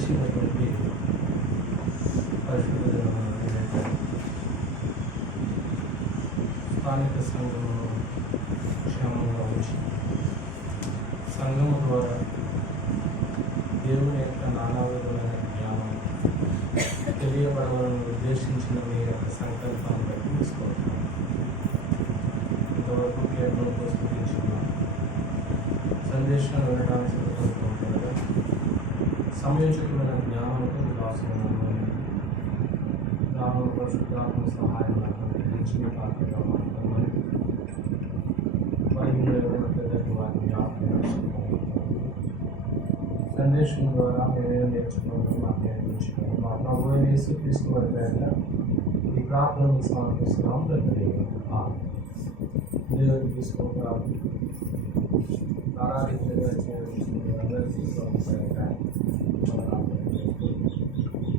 చేసినటువంటి పరిశుద్ధ స్థానిక సంఘంలో క్షేమంగా ఉంచి సంఘము ద్వారా దేవుని యొక్క నానా విధమైన జ్ఞానం తెలియబడవాలని ఉద్దేశించిన మీ యొక్క సంకల్పాన్ని బట్టి తీసుకోవాలి. ఇంతవరకు కేవలం స్థుతించుకున్నాం. సందేశం వినడానికి సిద్ధపడుతుంటారు. సమయోచితమైన జ్ఞానంతో విలాసమైన జ్ఞానం పరిశుద్ధాత్మ సహాయం గ్రహించి మీ పాత్రగా మాట్లాడమని వారిని వారిని జ్ఞాపకం సందేశం ద్వారా మేమేం నేర్చుకోవడం మాకు నేర్పించుకోవడం మా ప్రభు యేసు క్రీస్తు వారిపైన ఈ ప్రార్థనలు సమర్పిస్తున్నాం. దేవుని తీసుకోవడం అందరికీ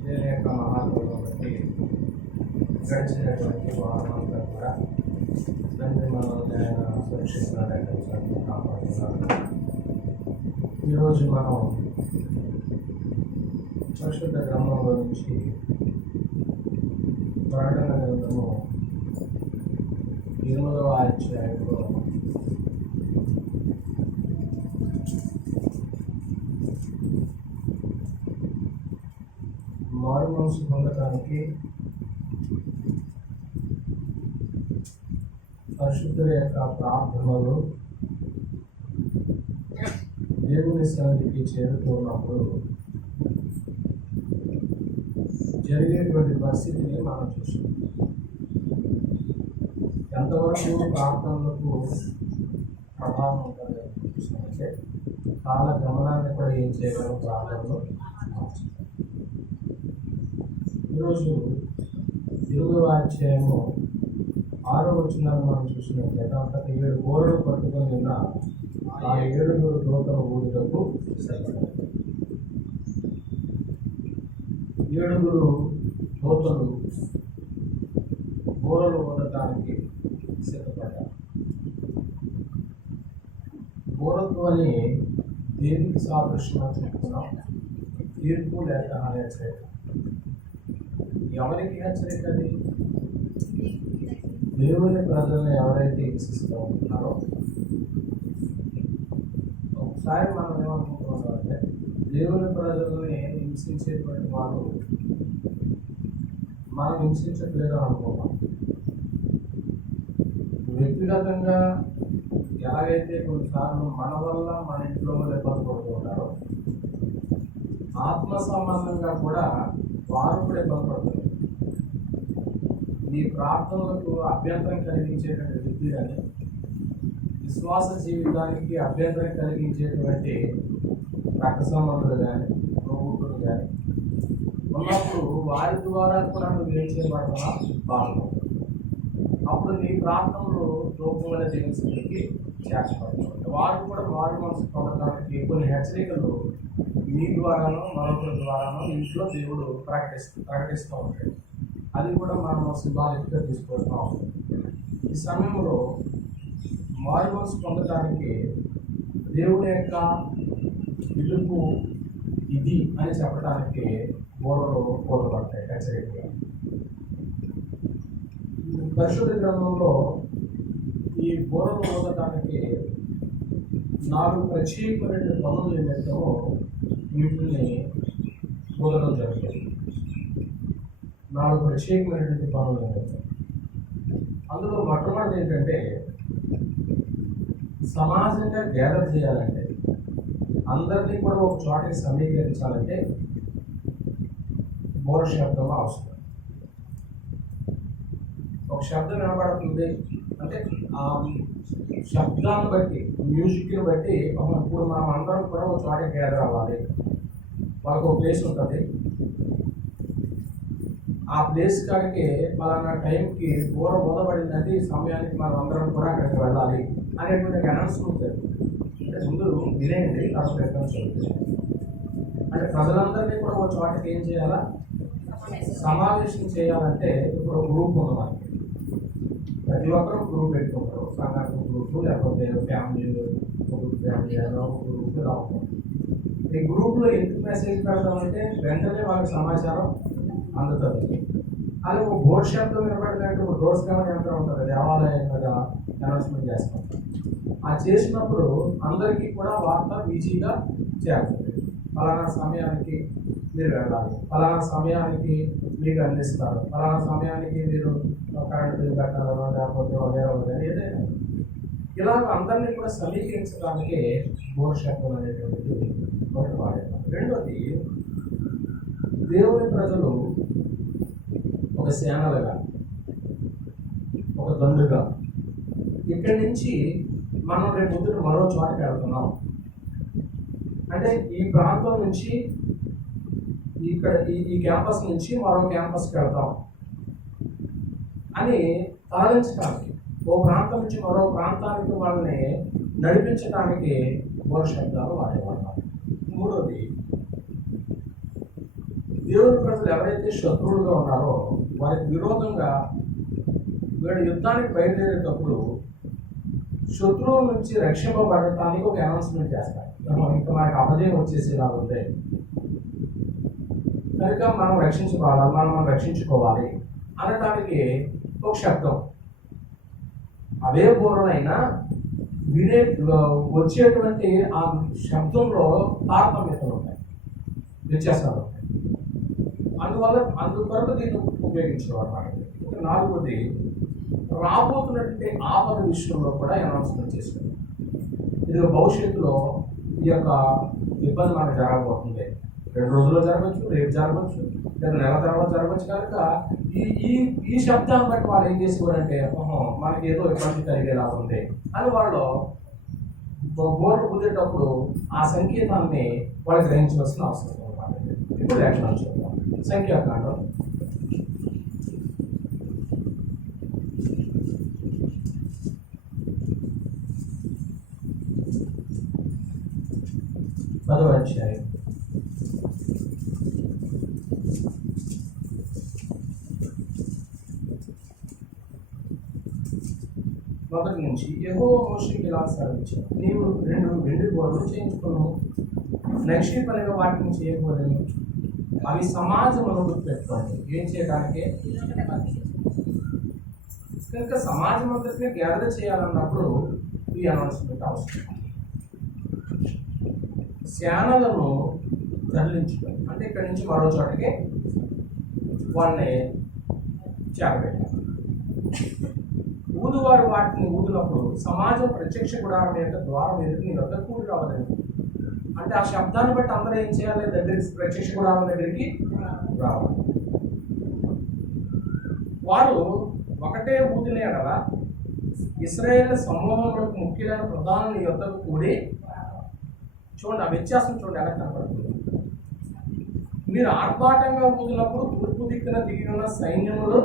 దేవుని యొక్క మహాత్మను బట్టి గడిచినటువంటి వారమంతా కూడా తండ్రి మనల్ని ఆయన సురక్షితంగా కాపాడుతున్నారు. ఈరోజు మనం పరిశుద్ధ గ్రంథంలో నుంచి ప్రకటన గ్రంథము 8వ అధ్యాయంలో మారు మనసు పొందడానికి పరిశుద్ధుల యొక్క ప్రార్థనలు దేవుని సన్నిధికి చేరుతున్నప్పుడు జరిగేటువంటి పరిస్థితిని మనం చూసాం. ఎంతవరకు ప్రార్థనలకు ప్రభావం ఉంటుంది చూసినట్టే కాల గమనాన్ని కూడా ఏం చేయగలం ప్రార్థనలో. ఈరోజు 8వ అధ్యాయము 6వ వచనాన్ని మనం చూసినట్లయితే అంతకు 7 గోడలు పట్టుకొని ఉన్న ఆ 7 దూతల ఊరులకు 7 దూతలు గోడలు ఊదటానికి సిద్ధపడ్డారు. గోడత్వాన్ని దేనికి సాదృశ్యంగా చెప్తున్నాం? తీర్పు లేక హెచ్చరిక. ఎవరికి హెచ్చరిక? అది దేవుని ప్రజలను ఎవరైతే హింసిస్తూ ఉంటున్నారో. ఒకసారి మనం ఏమనుకుంటున్నాం అంటే దేవుని ప్రజలని హింసించేటువంటి వాళ్ళు మనం హింసించట్లేదు అనుకుంటాం. వ్యక్తిగతంగా ఎలాగైతే కొన్నిసార్లు మన వల్ల మన ఇంట్లో ఇబ్బంది పడుతూ ఉంటారో ఆత్మ సంబంధంగా కూడా వారు కూడా ఇబ్బంది పడుతున్నారు. ఈ ప్రార్థనలకు అభ్యంతరం కలిగించేటువంటి వ్యక్తి కానీ విశ్వాస జీవితానికి అభ్యంతరం కలిగించేటువంటి రక్త సంబంధులు కానీ రోగులు కానీ ఉన్నప్పుడు వారి ద్వారా కూడా నువ్వు ఏం చేయబడుతున్నా బాగు. అప్పుడు నీ ప్రార్థనలు లోపమైన దేవునికి చేర్చబడుతుంది. వారు కూడా మారు మనసు పొందడానికి కొన్ని హెచ్చరికలు మీ ద్వారానో మరొకరి ద్వారానో ఇంట్లో దేవుడు ప్రకటిస్తూ ఉంటాడు. అది కూడా మనం సింబాలిక్గా తీసుకొస్తూ ఉంటాం. ఈ సమయంలో మారు మనసు పొందడానికి దేవుని యొక్క పిలుపు ఇది అని చెప్పడానికి గోడలు కూడబడతాయి హెచ్చరికగా. పరిశుద్ధ గ్రంథంలో ఈ గోడలు పొందడానికి 4 ప్రత్యేకమైన పనులు నిమిత్తము వీటిని కూడడం జరుగుతుంది. 4 ప్రత్యేకమైనటువంటి పనులు నిమిత్తం. అందులో మొట్టమొదటి ఏంటంటే సమాజంగా గ్యాదర్ చేయాలంటే అందరినీ కూడా ఒక చోటకి సమీకరించాలంటే బోర శబ్దం అవసరం. ఒక శబ్దం వినబడుతుంది అంటే ఆ శబ్దాన్ని బట్టి మ్యూజిక్ని బట్టి ఇప్పుడు మనం అందరం కూడా ఒక చోటకి గ్యాదర్ అవ్వాలి. వాళ్ళకి ఒక ప్లేస్ ఉంటుంది. ఆ ప్లేస్ కాడికి పలానా టైంకి బోర ఊదబడిందంటే ఈ సమయానికి మనం అందరం కూడా అక్కడికి వెళ్ళాలి అనేటువంటి అనౌన్స్మెంట్. అంటే ముందు వినేయండి తర్వాత రిఫరెన్స్ అవుతుంది. అంటే ప్రజలందరినీ కూడా ఒక చోటకి ఏం చేయాలా? సమావేశం చేయాలంటే ఇప్పుడు ఒక గ్రూప్ ఉంది మనకి. ప్రతి ఒక్కరు గ్రూప్ పెట్టుకుంటారు. సంఘానికి గ్రూప్ లేకపోతే ఫ్యామిలీ గ్రూప్, ఫ్యామిలీ ఒక గ్రూప్ రావుతారు. ఈ గ్రూప్లో ఎందుకు మెసేజ్ పెడతామంటే వెంటనే వాళ్ళకి సమాచారం అందుతుంది. అది ఒక బోర్డు శబ్దం వినపడినట్టు ఒక డోర్స్ గమని యంత్రం ఉంటుంది, దేవాలయం మీద అనౌన్స్మెంట్ చేస్తాం. ఆ చేసినప్పుడు అందరికీ కూడా వార్త ఈజీగా చేరుతుంది. ఫలానా సమయానికి మీరు వెళ్ళాలి, ఫలానా సమయానికి మీకు అందిస్తారు, ఫలానా సమయానికి మీరు కరెంట్ బిల్ కట్టాలనో లేకపోతే వేరే ఏదైనా ఇలాగ అందరినీ కూడా సమీకరించడానికి బోర్డు శబ్దం అనేటువంటిది ఒకటి వాడేవారు. రెండోది, దేవుని ప్రజలు ఒక సేనలుగా, ఒక దండుగా ఇక్కడి నుంచి మనం రేపు పొద్దున మరో చోటకి వెళ్తున్నాం అంటే ఈ ప్రాంతం నుంచి ఇక్కడ ఈ క్యాంపస్ నుంచి మరో క్యాంపస్కి వెళ్తాం అని తరలించడానికి, ఓ ప్రాంతం నుంచి మరో ప్రాంతానికి వాళ్ళని నడిపించడానికి బోర్డు శబ్దాలు వాడేవాళ్ళం. మూడోది, దేవుని ప్రజలు ఎవరైతే శత్రువులుగా ఉన్నారో వారికి విరోధంగా వీడు యుద్ధానికి బయలుదేరేటప్పుడు శత్రువుల నుంచి రక్షింపబడటానికి ఒక అనౌన్స్మెంట్ చేస్తారు. ఇంకా మనకి అపజయం వచ్చేసేలా ఉంది కనుక మనం రక్షించుకోవాలి, మనం రక్షించుకోవాలి అనటానికి ఒక శబ్దం. అవే బోర్డులైనా వినే వచ్చేటువంటి ఆ శబ్దంలో తారతమ్యతలు ఉంటాయి, వ్యత్యాసాలు ఉంటాయి. అందుకొరకు దీన్ని ఉపయోగించేవారు. నాలుగోది, రాబోతున్నటువంటి ఆపద విషయంలో కూడా అనౌన్స్మెంట్ చేస్తారు. ఇది భవిష్యత్తులో ఈ యొక్క ఇబ్బంది మనకు జరగబోతుంది, 2 రోజుల్లో జరగవచ్చు, రేపు జరగవచ్చు, లేదా నెల తర్వాత జరగవచ్చు. కనుక ఈ శబ్దాన్ని బట్టి వాళ్ళు ఏం చేసేవారంటే మనకి ఏదో ఇబ్బంది కలిగేలా ఉంది అని వాళ్ళు బోర్డు కుదిరేటప్పుడు ఆ సంకేతాన్ని వాళ్ళు గ్రహించవలసిన అవసరం అన్నమాట. ఇప్పుడు లేఖనాలు చూద్దాం. సంఖ్యాకాండం 10వ అధ్యాయం. మొదటి నుంచి, యెహోవా మోషేకి ఇలా సెలవిచ్చాడు, నీవు 2 వెండి బోర్డులు చేయించుకున్నావు, నైషేపనిగా వాటిని చేయకూడదు, అవి సమాజంలో గుర్తుపెట్టుకోండి. ఏం చేయడానికి? కనుక సమాజం అంతటిని గ్యాదర్ చేయాలన్నప్పుడు ఈ అనౌన్స్మెంట్ అవసరం. శానలను తరలించడం అంటే ఇక్కడి నుంచి మరో చోటకి వాళ్ళని చేరబెట్టాలి. ఊదువారు వాటిని ఊదినప్పుడు సమాజం ప్రత్యక్ష గుడారం యొక్క ద్వారం ఎదురు నీ వద్ద కూడి రావాలని. అంటే ఆ శబ్దాన్ని బట్టి అందరూ ఏం చేయాలి? దగ్గరికి, ప్రత్యక్ష గుడారం దగ్గరికి రావాలి. వారు ఒకటే ఊదిన ఎడల ఇశ్రాయేలు సమూహంలో ముఖ్యులైన ప్రధానుల యొద్దకు కూడి, చూడండి ఆ వ్యత్యాసం చూడండి ఎలా కనపడుతుంది. మీరు ఆర్భాటంగా ఊదినప్పుడు తూర్పు దిక్కున దిగి ఉన్న సైన్యములు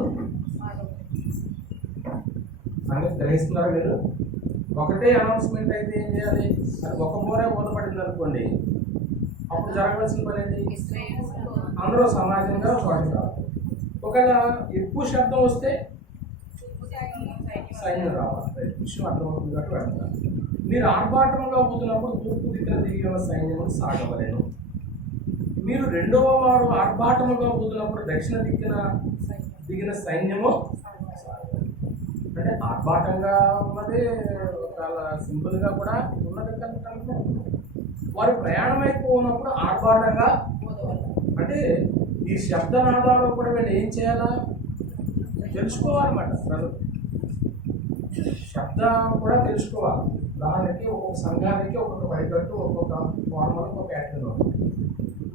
సంగతి గ్రహిస్తున్నారా మీరు? ఒకటే అనౌన్స్మెంట్ అయితే ఏం చేయాలి? అది ఒక బోరే ఊదపడింది అనుకోండి, అప్పుడు జరగవలసిన పని ఏంటి? అందరూ సమాజంగా చోటు రావాలి. ఒకవేళ ఎక్కువ శబ్దం వస్తే సైన్యం రావాలి. విషయం అర్థమవుతుంది కాబట్టి వెళ్తారు. మీరు ఆర్భాటంగా ఊదినప్పుడు తూర్పు దిక్కున దిగి ఉన్న సైన్యములు సాగవలేను. మీరు రెండవ వారు ఆర్భాటముగా ఊదినప్పుడు దక్షిణ దిక్కున దిగిన సైన్యము. అంటే ఆర్భాటంగా ఉన్నది చాలా సింపుల్గా కూడా ఉన్నది కనుక వారు ప్రయాణం అయిపోయినప్పుడు ఆర్భాటంగా, అంటే ఈ శబ్దనాదాలు కూడా వీళ్ళు ఏం చేయాలా తెలుసుకోవాలన్నమాట. ప్రజలు శబ్దం కూడా తెలుసుకోవాలి. దానికి ఒక్కొక్క సంఘానికి ఒక్కొక్క పడికట్టు, ఒక్కొక్క ఫార్మల్, ఒక్కొక్క యాక్టివ్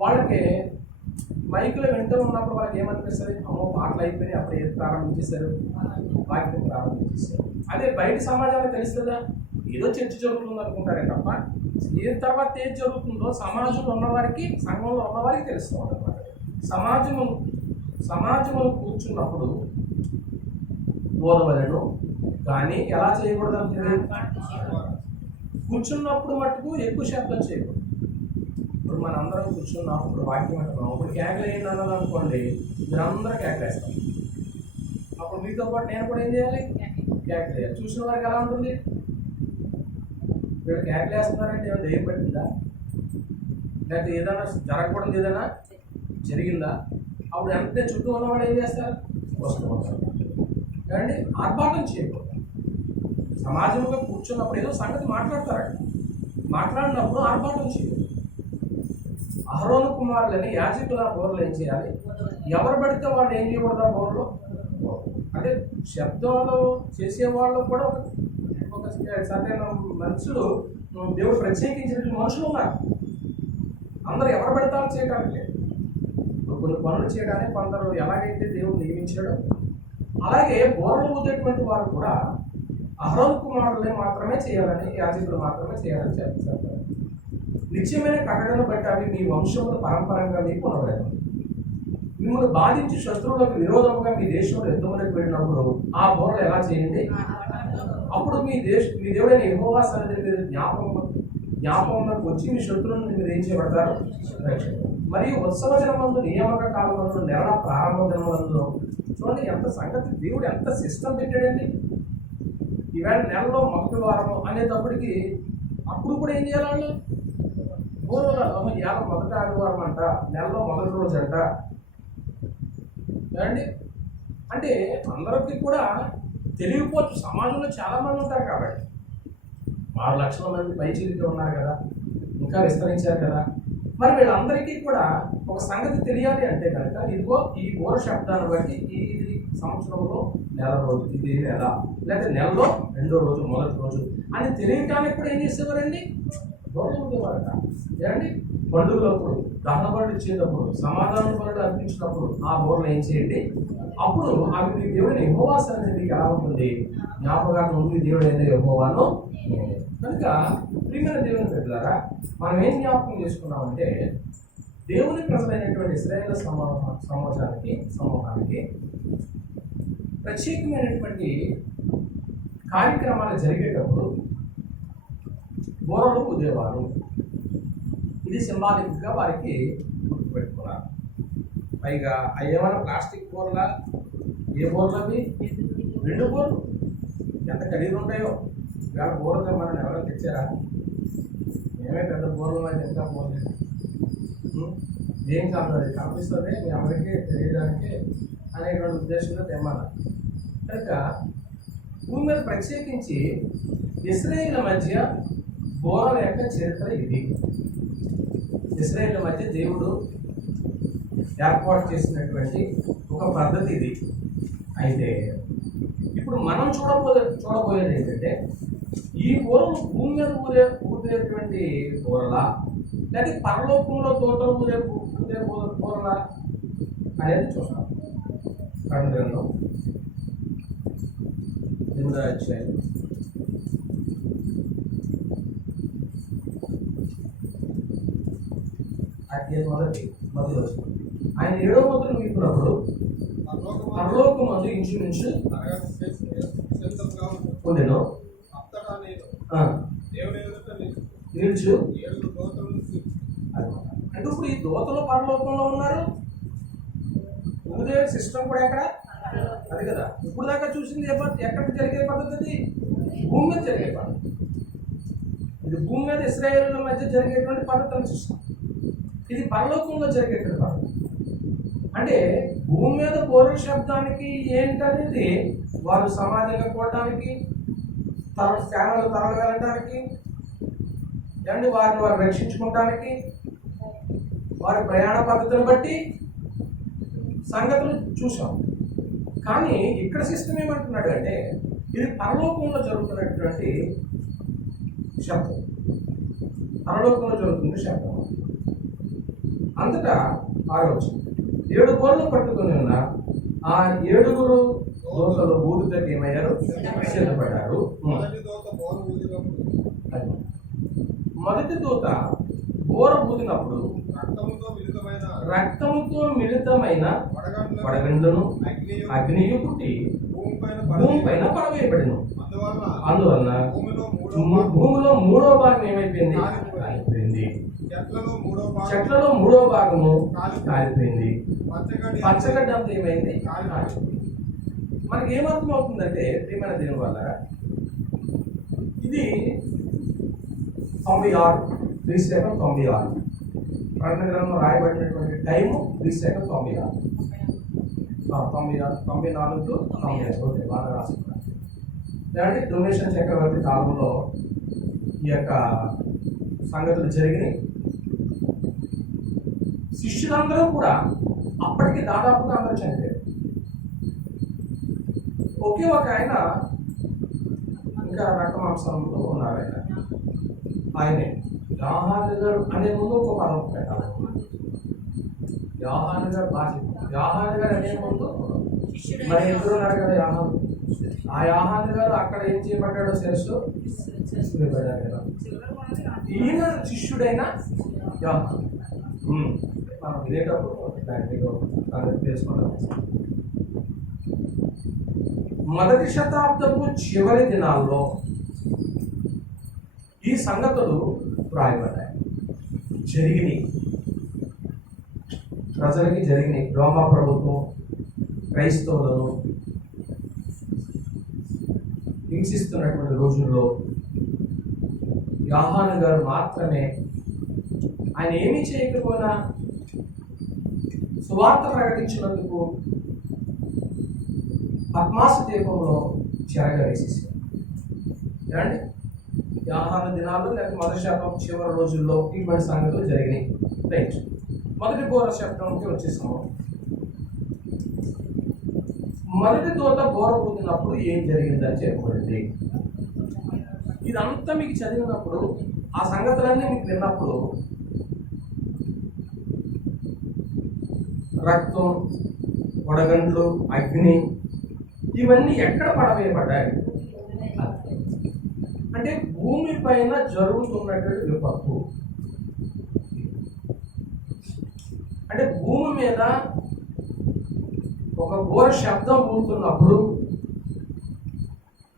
వాళ్ళకి మైకులు వింటూ ఉన్నప్పుడు వాళ్ళకి ఏమనిపిస్తుంది? అమ్మో పాటలు అయిపోయినాయి, అప్పుడు ఏది ప్రారంభించేశారు, వాక్యం ప్రారంభించేశారు. అదే బయట సమాజానికి తెలుస్తుందా? ఏదో చర్చ జరుగుతుంది అనుకుంటారే తప్ప ఏ తర్వాత ఏది జరుగుతుందో సమాజంలో ఉన్నవారికి, సంఘంలో ఉన్నవారికి తెలుస్తుంది అన్నమాట. సమాజంలో కూర్చున్నప్పుడు బోధవలను కానీ ఎలా చేయకూడదు అంటే, కూర్చున్నప్పుడు మటుకు ఎక్కువ శబ్దం చేయకూడదు. ఇప్పుడు మన అందరం కూర్చున్నాం, ఇప్పుడు వాక్యం అంటున్నాం, ఇప్పుడు కేకలు ఏంటి అన్నది అనుకోండి, మీరు అందరూ కేకలేస్తాం. అప్పుడు మీతో పాటు నేను కూడా ఏం చేయాలి? కేకలేయాలి. చూసిన వారికి ఎలా ఉంటుంది? వీళ్ళు కేకలేస్తున్నారంటే ఏమైనా దయ్యం పట్టిందా? లేకపోతే ఏదైనా జరగకూడదు ఏదైనా జరిగిందా, అప్పుడు వెంటనే చుట్టూ ఉన్నవాడు ఏం చేస్తారు, వస్తూ ఉంటారు. ఏమండి, ఆర్భాటం చేయకూడదు. సమాజంలో కూర్చున్నప్పుడు ఏదో సంగతి మాట్లాడతారండి, మాట్లాడినప్పుడు ఆర్భాటం చేయకూడదు. అహరోను కుమారులని యాజకుల బోర్లు ఏం చేయాలి, ఎవరు పడితే వాళ్ళు ఏం చేయకూడదు ఆ బోర్లో. అంటే శబ్దాలు చేసేవాళ్ళు కూడా ఒక సరైన మనుషులు, దేవుడు ప్రత్యేకించిన మనుషులు ఉన్నారు. అందరూ ఎవరు పడతారో చేయడానికి లేదు. కొన్ని పనులు చేయడానికి కొందరు ఎలాగైతే దేవుడు నియమించాడో అలాగే బోర్లు ఊదేటువంటి వారు కూడా అహరోను కుమారులని మాత్రమే చేయాలని, యాజకులు మాత్రమే చేయాలని చెప్తారు. నిత్యమైన కట్టడను బట్టి అవి మీ వంశములు పరంపరంగా మీకు ఉండలేదు. మిమ్మల్ని బాధించి శత్రువులకు విరోధముగా మీ దేశంలో యుద్ధములకు వెళ్ళినప్పుడు ఆ బోర్లు ఎలా చేయండి, అప్పుడు మీ దేవుడైన యెహోవా సన్నిధిని మీరు జ్ఞాపకంలోకి వచ్చి మీ శత్రువులను మీరు ఏం చేయబడతారు, మరియు ఉత్సవ దినమందు, నియామక కాలమందు, నెల ప్రారంభ దినమందు. చూడండి ఎంత సంగతి, దేవుడు ఎంత సిస్టమ్ పెట్టాడండి. ఈవేళ నెలలో మొదటి వారం అనేటప్పటికి అప్పుడు కూడా ఏం చేయాలి, ఏళ్ళ మొదటి ఆదివారం అంట, నెలలో మొదటి రోజు అంట. ఏమండి, అంటే అందరికీ కూడా తెలియకపోవచ్చు. సమాజంలో చాలా మంది ఉంటారు కాబట్టి, 6 లక్షల మంది పైచిలికి ఉన్నారు కదా, ఇంకా విస్తరించారు కదా. మరి వీళ్ళందరికీ కూడా ఒక సంగతి తెలియాలి అంటే కనుక ఇదిగో ఈ బోర శబ్దాన్ని బట్టి ఈ సంవత్సరంలో నెల రోజు, ఇది నెల, లేకపోతే నెలలో 2వ రోజు, మొదటి రోజు అని తెలియటానికి కూడా ఏం చేసేవారండి, బోర్లు ఉండేవారట. ఏమండి, పండుగలప్పుడు, దహన బలులు ఇచ్చేటప్పుడు, సమాధాన బలులు అర్పించినప్పుడు ఆ బోర్లు ఏం చేయండి, అప్పుడు అవి మీ దేవుడైన యెహోవా సన్నిధిని మీకు ఎలా ఉంటుంది, జ్ఞాపకార్థం ఉంది దేవుడైన యెహోవాను. కనుక ప్రియమైన దేవుని బిడ్డలారా, మనం ఏం జ్ఞాపకం చేసుకున్నామంటే దేవుని ప్రజలైనటువంటి ఇశ్రాయేలు సమూహానికి ప్రత్యేకమైనటువంటి కార్యక్రమాలు జరిగేటప్పుడు బోరలు ఊదేవారు. ఇది సింబాలిక్గా వారికి గుర్తుపెట్టుకున్నారు. పైగా అయ్యేమైనా ప్లాస్టిక్ బోర్లా, ఏ బోర్లు అవి, 2 బోర్లు ఎంత ఖరీదు ఉంటాయో. ఇవాళ బోర్లు మనం ఎవరైనా తెచ్చారా, మేమే పెద్ద బోర్లు అయితే ఇంకా బోర్లేదు. ఏం కాదు, అది కనిపిస్తుంది మీ అందరికీ తెలియడానికి అనేటువంటి ఉద్దేశంలో తెమ్మన్నారు. కనుక భూమి మీద ప్రత్యేకించి ఇశ్రాయేళ్ల మధ్య బోరల యొక్క చరిత్ర ఇది. ఇశ్రాయేళ్ల మధ్య దేవుడు ఏర్పాటు చేసినటువంటి ఒక పద్ధతి ఇది. అయితే ఇప్పుడు మనం చూడబోయేది ఏంటంటే, ఈ బోరలు భూమి మీద ఊదేటువంటి బోరలా, లేకపోతే పరలోకంలో దూతలు ఊదే బోరలా అనేది చూస్తాం. గ్రంథం 8వ అధ్యాయం మొదటి రోజు ఆయన 7వ ముద్రను వీపినప్పుడు పరలోకమందు ఇంచుమించు ఉండెను. నిల్చు అంటే ఇప్పుడు ఈ దూతలు పరలోకంలో ఉన్నారు. ఊదే సిస్టమ్ కూడా ఎక్కడ, అది కదా ఇప్పుడు దాకా చూసింది ఎక్కడ జరిగే పద్ధతి, భూమి మీద జరిగే పద్ధతి. ఇది భూమి మీద ఇశ్రాయేలుల మధ్య జరిగేటువంటి పద్ధతిని చూస్తాం. ఇది పరలోకంలో జరిగేటువంటి పద్ధతి. అంటే భూమి మీద బోర శబ్దానికి ఏంటనేది వారు సమాజంగా కూడడానికి, స్థానాలు తరలి వెళ్ళడానికి, ఏమంటే వారిని వారు రక్షించుకోవడానికి, వారి ప్రయాణ పద్ధతిని బట్టి సంగతులు చూసాం. కానీ ఇక్కడ సిస్టమ్ ఏమంటున్నాడు అంటే, ఇది పరలోకంలో జరుగుతున్నటువంటి శబ్దం, పరలోకంలో జరుగుతున్న శబ్దం. అంతటా 6వ వచనం, 7 బోర్లు పట్టుకొని ఉన్న ఆ 7గురు దూతలు ఊదుటకు ఏమయ్యారు, సిద్ధపడ్డారు. మొదటి దూత బోర ఊదినప్పుడు రక్తముతో మిళితమైన వడగండ్లను అగ్నియు పుట్టి భూమి పైన పడవేయబడిను. అందువలన భూమిలో 3వ భాగం ఏమైపోయింది, కాలిపోయింది. చెట్లలో 3వ భాగము కాలిపోయింది. పచ్చగడ్డ అంతా ఏమైంది, కాలిపోయింది. మనకి ఏమర్థం అవుతుందంటే ప్రియమైన దీని వల్ల ఇది 96 96 ప్రకటన గ్రంథం రాయబడినటువంటి టైము BC 94 to 95. ఓకే, బాగా రాసుకున్నాను. లేదంటే డొనేషన్ చక్రవర్తి కాలంలో ఈ యొక్క సంగతులు జరిగినాయి. శిష్యులందరూ కూడా అప్పటికి దాదాపుగా అందరూ చనిపోయారు. ఒకే ఒక ఆయన ఇంకా రక్తమాంసంలో ఉన్నారు. ఆయనే యోహాను గారు అనే ముందు ఒక పదం పెట్టాలి. యోహాను గారు బాగా యోహాను గారు అనే ముందు మరి ఎదురు ఉన్నారు కదా యోహాను. ఆ యోహాను గారు అక్కడ ఏం చేయబడ్డాడో శిరస్సు విసిరివేయబడ్డాడు కదా. ఈయన శిష్యుడైన యోహాను. మనం వినేటప్పుడు తెలుసుకుంటాం. మొదటి శతాబ్దపు చివరి దినాల్లో ఈ సంగతులు రాయబడ్డాయి, జరిగినాయి, ప్రజలకి జరిగినాయి. రోమా ప్రభుత్వం క్రైస్తవులను హింసిస్తున్నటువంటి రోజుల్లో యోహాను గారు మాత్రమే ఆయన ఏమీ చేయకపోయినా సువార్త ప్రకటించినందుకు పద్మాసు దీపంలో చెరగవేసేసారు. ఏమండి, యోహాను దినాలు లేకపోతే మొదటి శతం చివరి రోజుల్లో ఇటువంటి సంగతులు జరిగినాయి. రైట్, మొదటి బోర శబ్దంకి వచ్చేసాము. మొదటి దూత బోర ఊదినప్పుడు ఏం జరిగిందని చెప్పబడింది. ఇదంతా మీకు చదివినప్పుడు, ఆ సంగతులన్నీ మీకు విన్నప్పుడు రక్తం, వడగండ్లు, అగ్ని ఇవన్నీ ఎక్కడ పడవేయబడ్డాయి అంటే భూమి పైన జరుగుతున్నటువంటి విపత్తు. అంటే భూమి మీద ఒక ఘోర శబ్దం ఊరుతున్నప్పుడు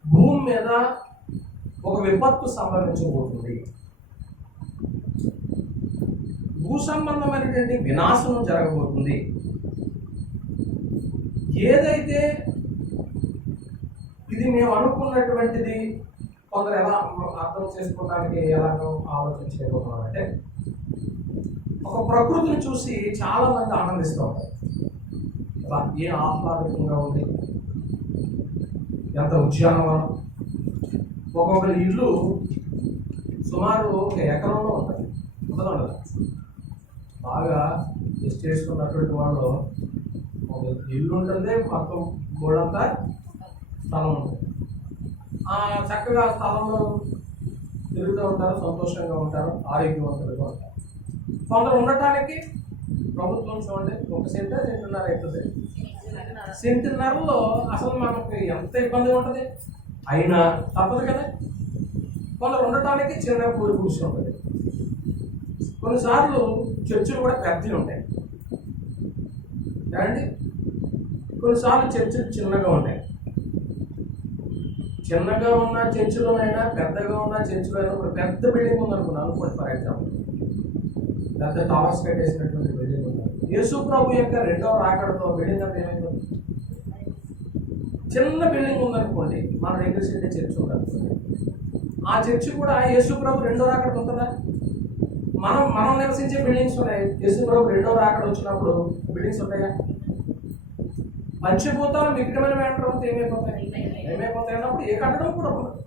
భూమి మీద ఒక విపత్తు సంభవించబోతుంది. భూ సంబంధమైనటువంటి వినాశనం జరగబోతుంది. ఏదైతే ఇది మేము అనుకున్నటువంటిది కొందరు ఎలా అర్థం చేసుకోవడానికి ఎలాగో ఆలోచించలేకపోతున్నారంటే, ఒక ప్రకృతిని చూసి చాలా మంది ఆనందిస్తూ ఉంటారు. ఏ ఆహ్లాదకంగా ఉంది, ఎంత ఉద్యానవనం. ఒక్కొక్కరి ఇల్లు సుమారు 1 ఎకరంలో ఉంటుంది, ఉండదు. బాగా టెస్ట్ చేసుకున్నటువంటి వాళ్ళు ఒక ఇల్లు ఉంటుంది, మొత్తం గోడంతా స్థలం ఉంటుంది. చక్కగా స్థలంలో తిరుగుతూ ఉంటారు, సంతోషంగా ఉంటారు, ఆరోగ్యవంతులుగా ఉంటారు. కొందరు ఉండటానికి ప్రభుత్వం చూడండి 1 సెంటు 1.5 అవుతుంది. 1.5 సెంటులో అసలు మనకు ఎంత ఇబ్బందిగా ఉంటుంది, అయినా తప్పదు కదా. కొందరు ఉండటానికి చిన్న పూరి గుడిసి ఉంటుంది. కొన్నిసార్లు చర్చిలు కూడా పెద్దవి ఉంటాయి అండి, కొన్నిసార్లు చర్చిలు చిన్నగా ఉంటాయి. చిన్నగా ఉన్న చర్చిలోనైనా పెద్దగా ఉన్న చర్చిలో అయినా ఇప్పుడు పెద్ద బిల్డింగ్ ఉందనుకున్నాను అనుకోండి. ఫర్ ఎగ్జాంపుల్ పెద్ద టవర్స్ కట్టేసినటువంటి బిల్డింగ్ ఉంది. యేసు ప్రభు యొక్క 2వ రాకడతో బిల్డింగ్ అంతా ఏమైంది, చిన్న బిల్డింగ్ ఉందనుకోండి. మన దగ్గర సిటీ చర్చ్ ఉందనుకోండి, ఆ చర్చి కూడా యేసు ప్రభు 2వ రాకడ ఉంటుందా? మనం నివసించే బిల్డింగ్స్ ఉన్నాయి. యేసు ప్రభు 2వ రాకడ వచ్చినప్పుడు బిల్డింగ్స్ ఉంటాయా? పంచభూతాలు మిగిలిన వెంటనే ఏమైపోతాయి అన్నప్పుడు ఏ కట్టడం కూడా ఉండదు.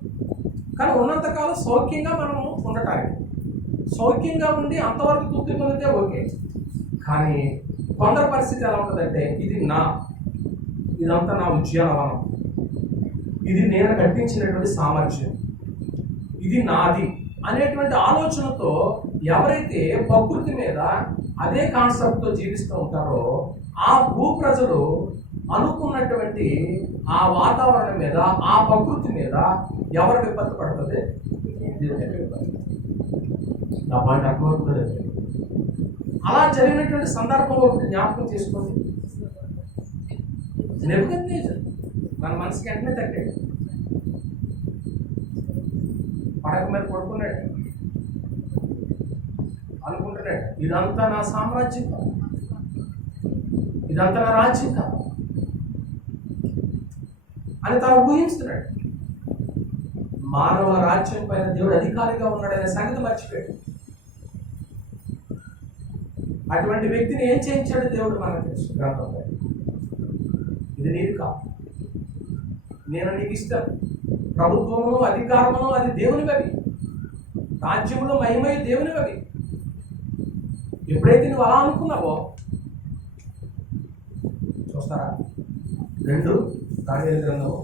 కానీ ఉన్నంతకాలం సౌఖ్యంగా మనం ఉండటానికి, సౌఖ్యంగా ఉండి అంతవరకు తృప్తి పొందితే ఓకే. కానీ కొందరు పరిస్థితి ఎలా ఉంటుందంటే, ఇదంతా నా ఉద్యానవనం, ఇది నేను కట్టించినటువంటి సామర్థ్యం, ఇది నాది అనేటువంటి ఆలోచనతో ఎవరైతే ప్రకృతి మీద అదే కాన్సెప్ట్తో జీవిస్తూ ఉంటారో ఆ భూ ప్రజలు అనుకున్నటువంటి ఆ వాతావరణం మీద, ఆ ప్రకృతి మీద ఎవరు విపత్తు పడుతుంది? నా పాయింట్ అర్థమవుతుంది. అలా జరిగినటువంటి సందర్భం ఒకటి జ్ఞాపకం చేసుకోండి. నెబుకద్నెజర్ మన మనసుకి వెంటనే తగ్గాడు, పడక మీద పడుకున్నాడు, అనుకుంటున్నాడు ఇదంతా నా సామ్రాజ్యం కాదు, ఇదంతా నా రాజ్యం కాదు అని తాను ఊహిస్తున్నాడు. మానవ రాజ్యం పైన దేవుడు అధికారిగా ఉన్నాడనే సంగతి మర్చిపోయాడు. అటువంటి వ్యక్తిని ఏం చేయించాడు దేవుడు మనకు తెలుసు గ్రంథంలో. ఇది నీది కాదు, నేను నీకు ఇష్టం. ప్రభుత్వము అధికారమును అది దేవునివి, అవి రాజ్యములు మహిమయు దేవునివి. అవి ఎప్పుడైతే నువ్వు అలా అనుకున్నావో, చూస్తారా 2 దానియేలు గ్రంథము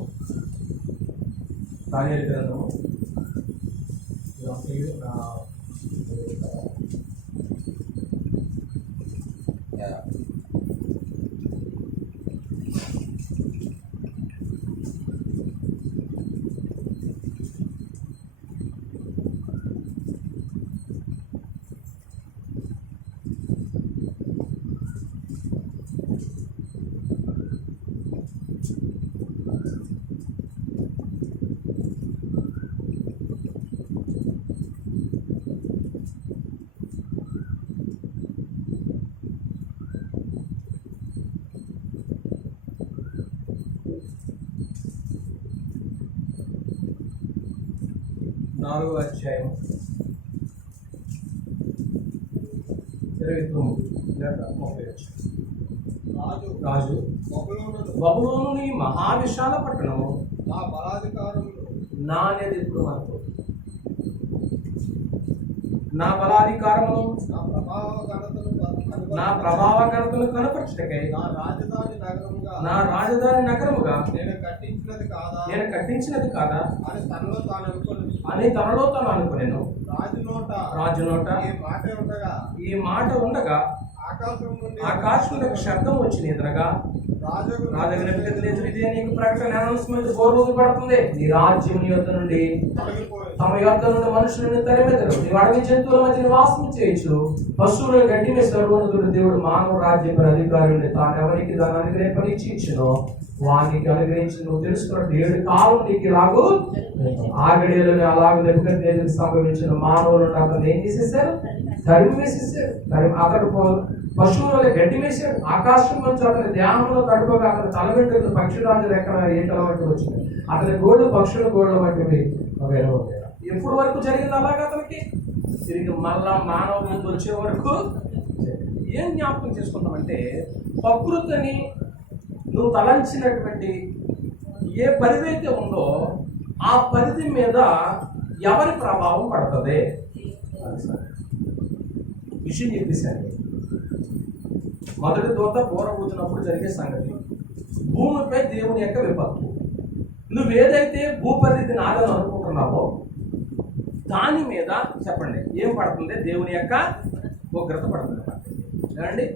నాలుగో అధ్యాయం 29 రాజు బబులోను మహావిశాల పట్టణము నా బలాధికారములు నానేది ఇప్పుడు మనకు నా బలాధికారమును నా ప్రభావ ఘనతను కనపరచుటకై నా రాజధాని నగరముగా నేను కట్టించినది కాదా అని తనలో తాను అనుకునేను. రాజు నోట ఈ మాట ఉండగా ఆకాశం శబ్దం వచ్చింది. ఎదురగా నీకు ప్రకటన అనౌన్స్మెంట్ రోజు పడుతుంది. నీ రాజ్యం యొద్ద నుండి తమ యొద్ద నుండి మనుషులను తరిమెదరు. నీవు అడవి జంతువుల మధ్య నివాసం చేయొచ్చు. పశువులను గడ్డి మీద సర్వోన్నతుడు దేవుడు మానవ రాజ్యం అధికారుని తాను ఎవరికి దాన్ని అనుగ్రహించి ఇచ్చునో వానికి అనుగ్రహించి నువ్వు తెలుసుకున్నట్టు 7 కాలం నీకు ఇలాగూ ఆ గడియలను అలాగూ నెబుకద్నెజరుకు సంభవించిన మానవులను అతను ఏం చేసేసారు? తరిమి వేసేసారు. అతడు పశువుల గడ్డి వేశాడు. ఆకాశం నుంచి అతని ధ్యానంలో కడుపుగా అతని తల వెంట్రుకలు పక్షిరాజు రెక్కల ఈటల వంటివి వచ్చింది. అతని గోళ్ళు పక్షుల గోళ్ళ వంటివి ఎప్పుడు వరకు జరిగింది అలాగా అతనికి? తిరిగి మళ్ళా మానవ ముందు వచ్చే వరకు ఏం జ్ఞాపకం చేసుకున్నామంటే, ప్రకృతిని నువ్వు తలంచినటువంటి ఏ పరిధి అయితే ఉందో ఆ పరిధి మీద ఎవరి ప్రభావం పడుతుంది విషయం చెప్పేశాను. మొదటి దూత బోర ఊదినప్పుడు జరిగే సంగతి, భూమిపై దేవుని యొక్క విపత్తు. నువ్వేదైతే భూపరిధి నాదని అనుకుంటున్నావో దాని మీద చెప్పండి ఏం పడుతుంది? దేవుని యొక్క ఉగ్రత పడుతుంది. ఏమండి?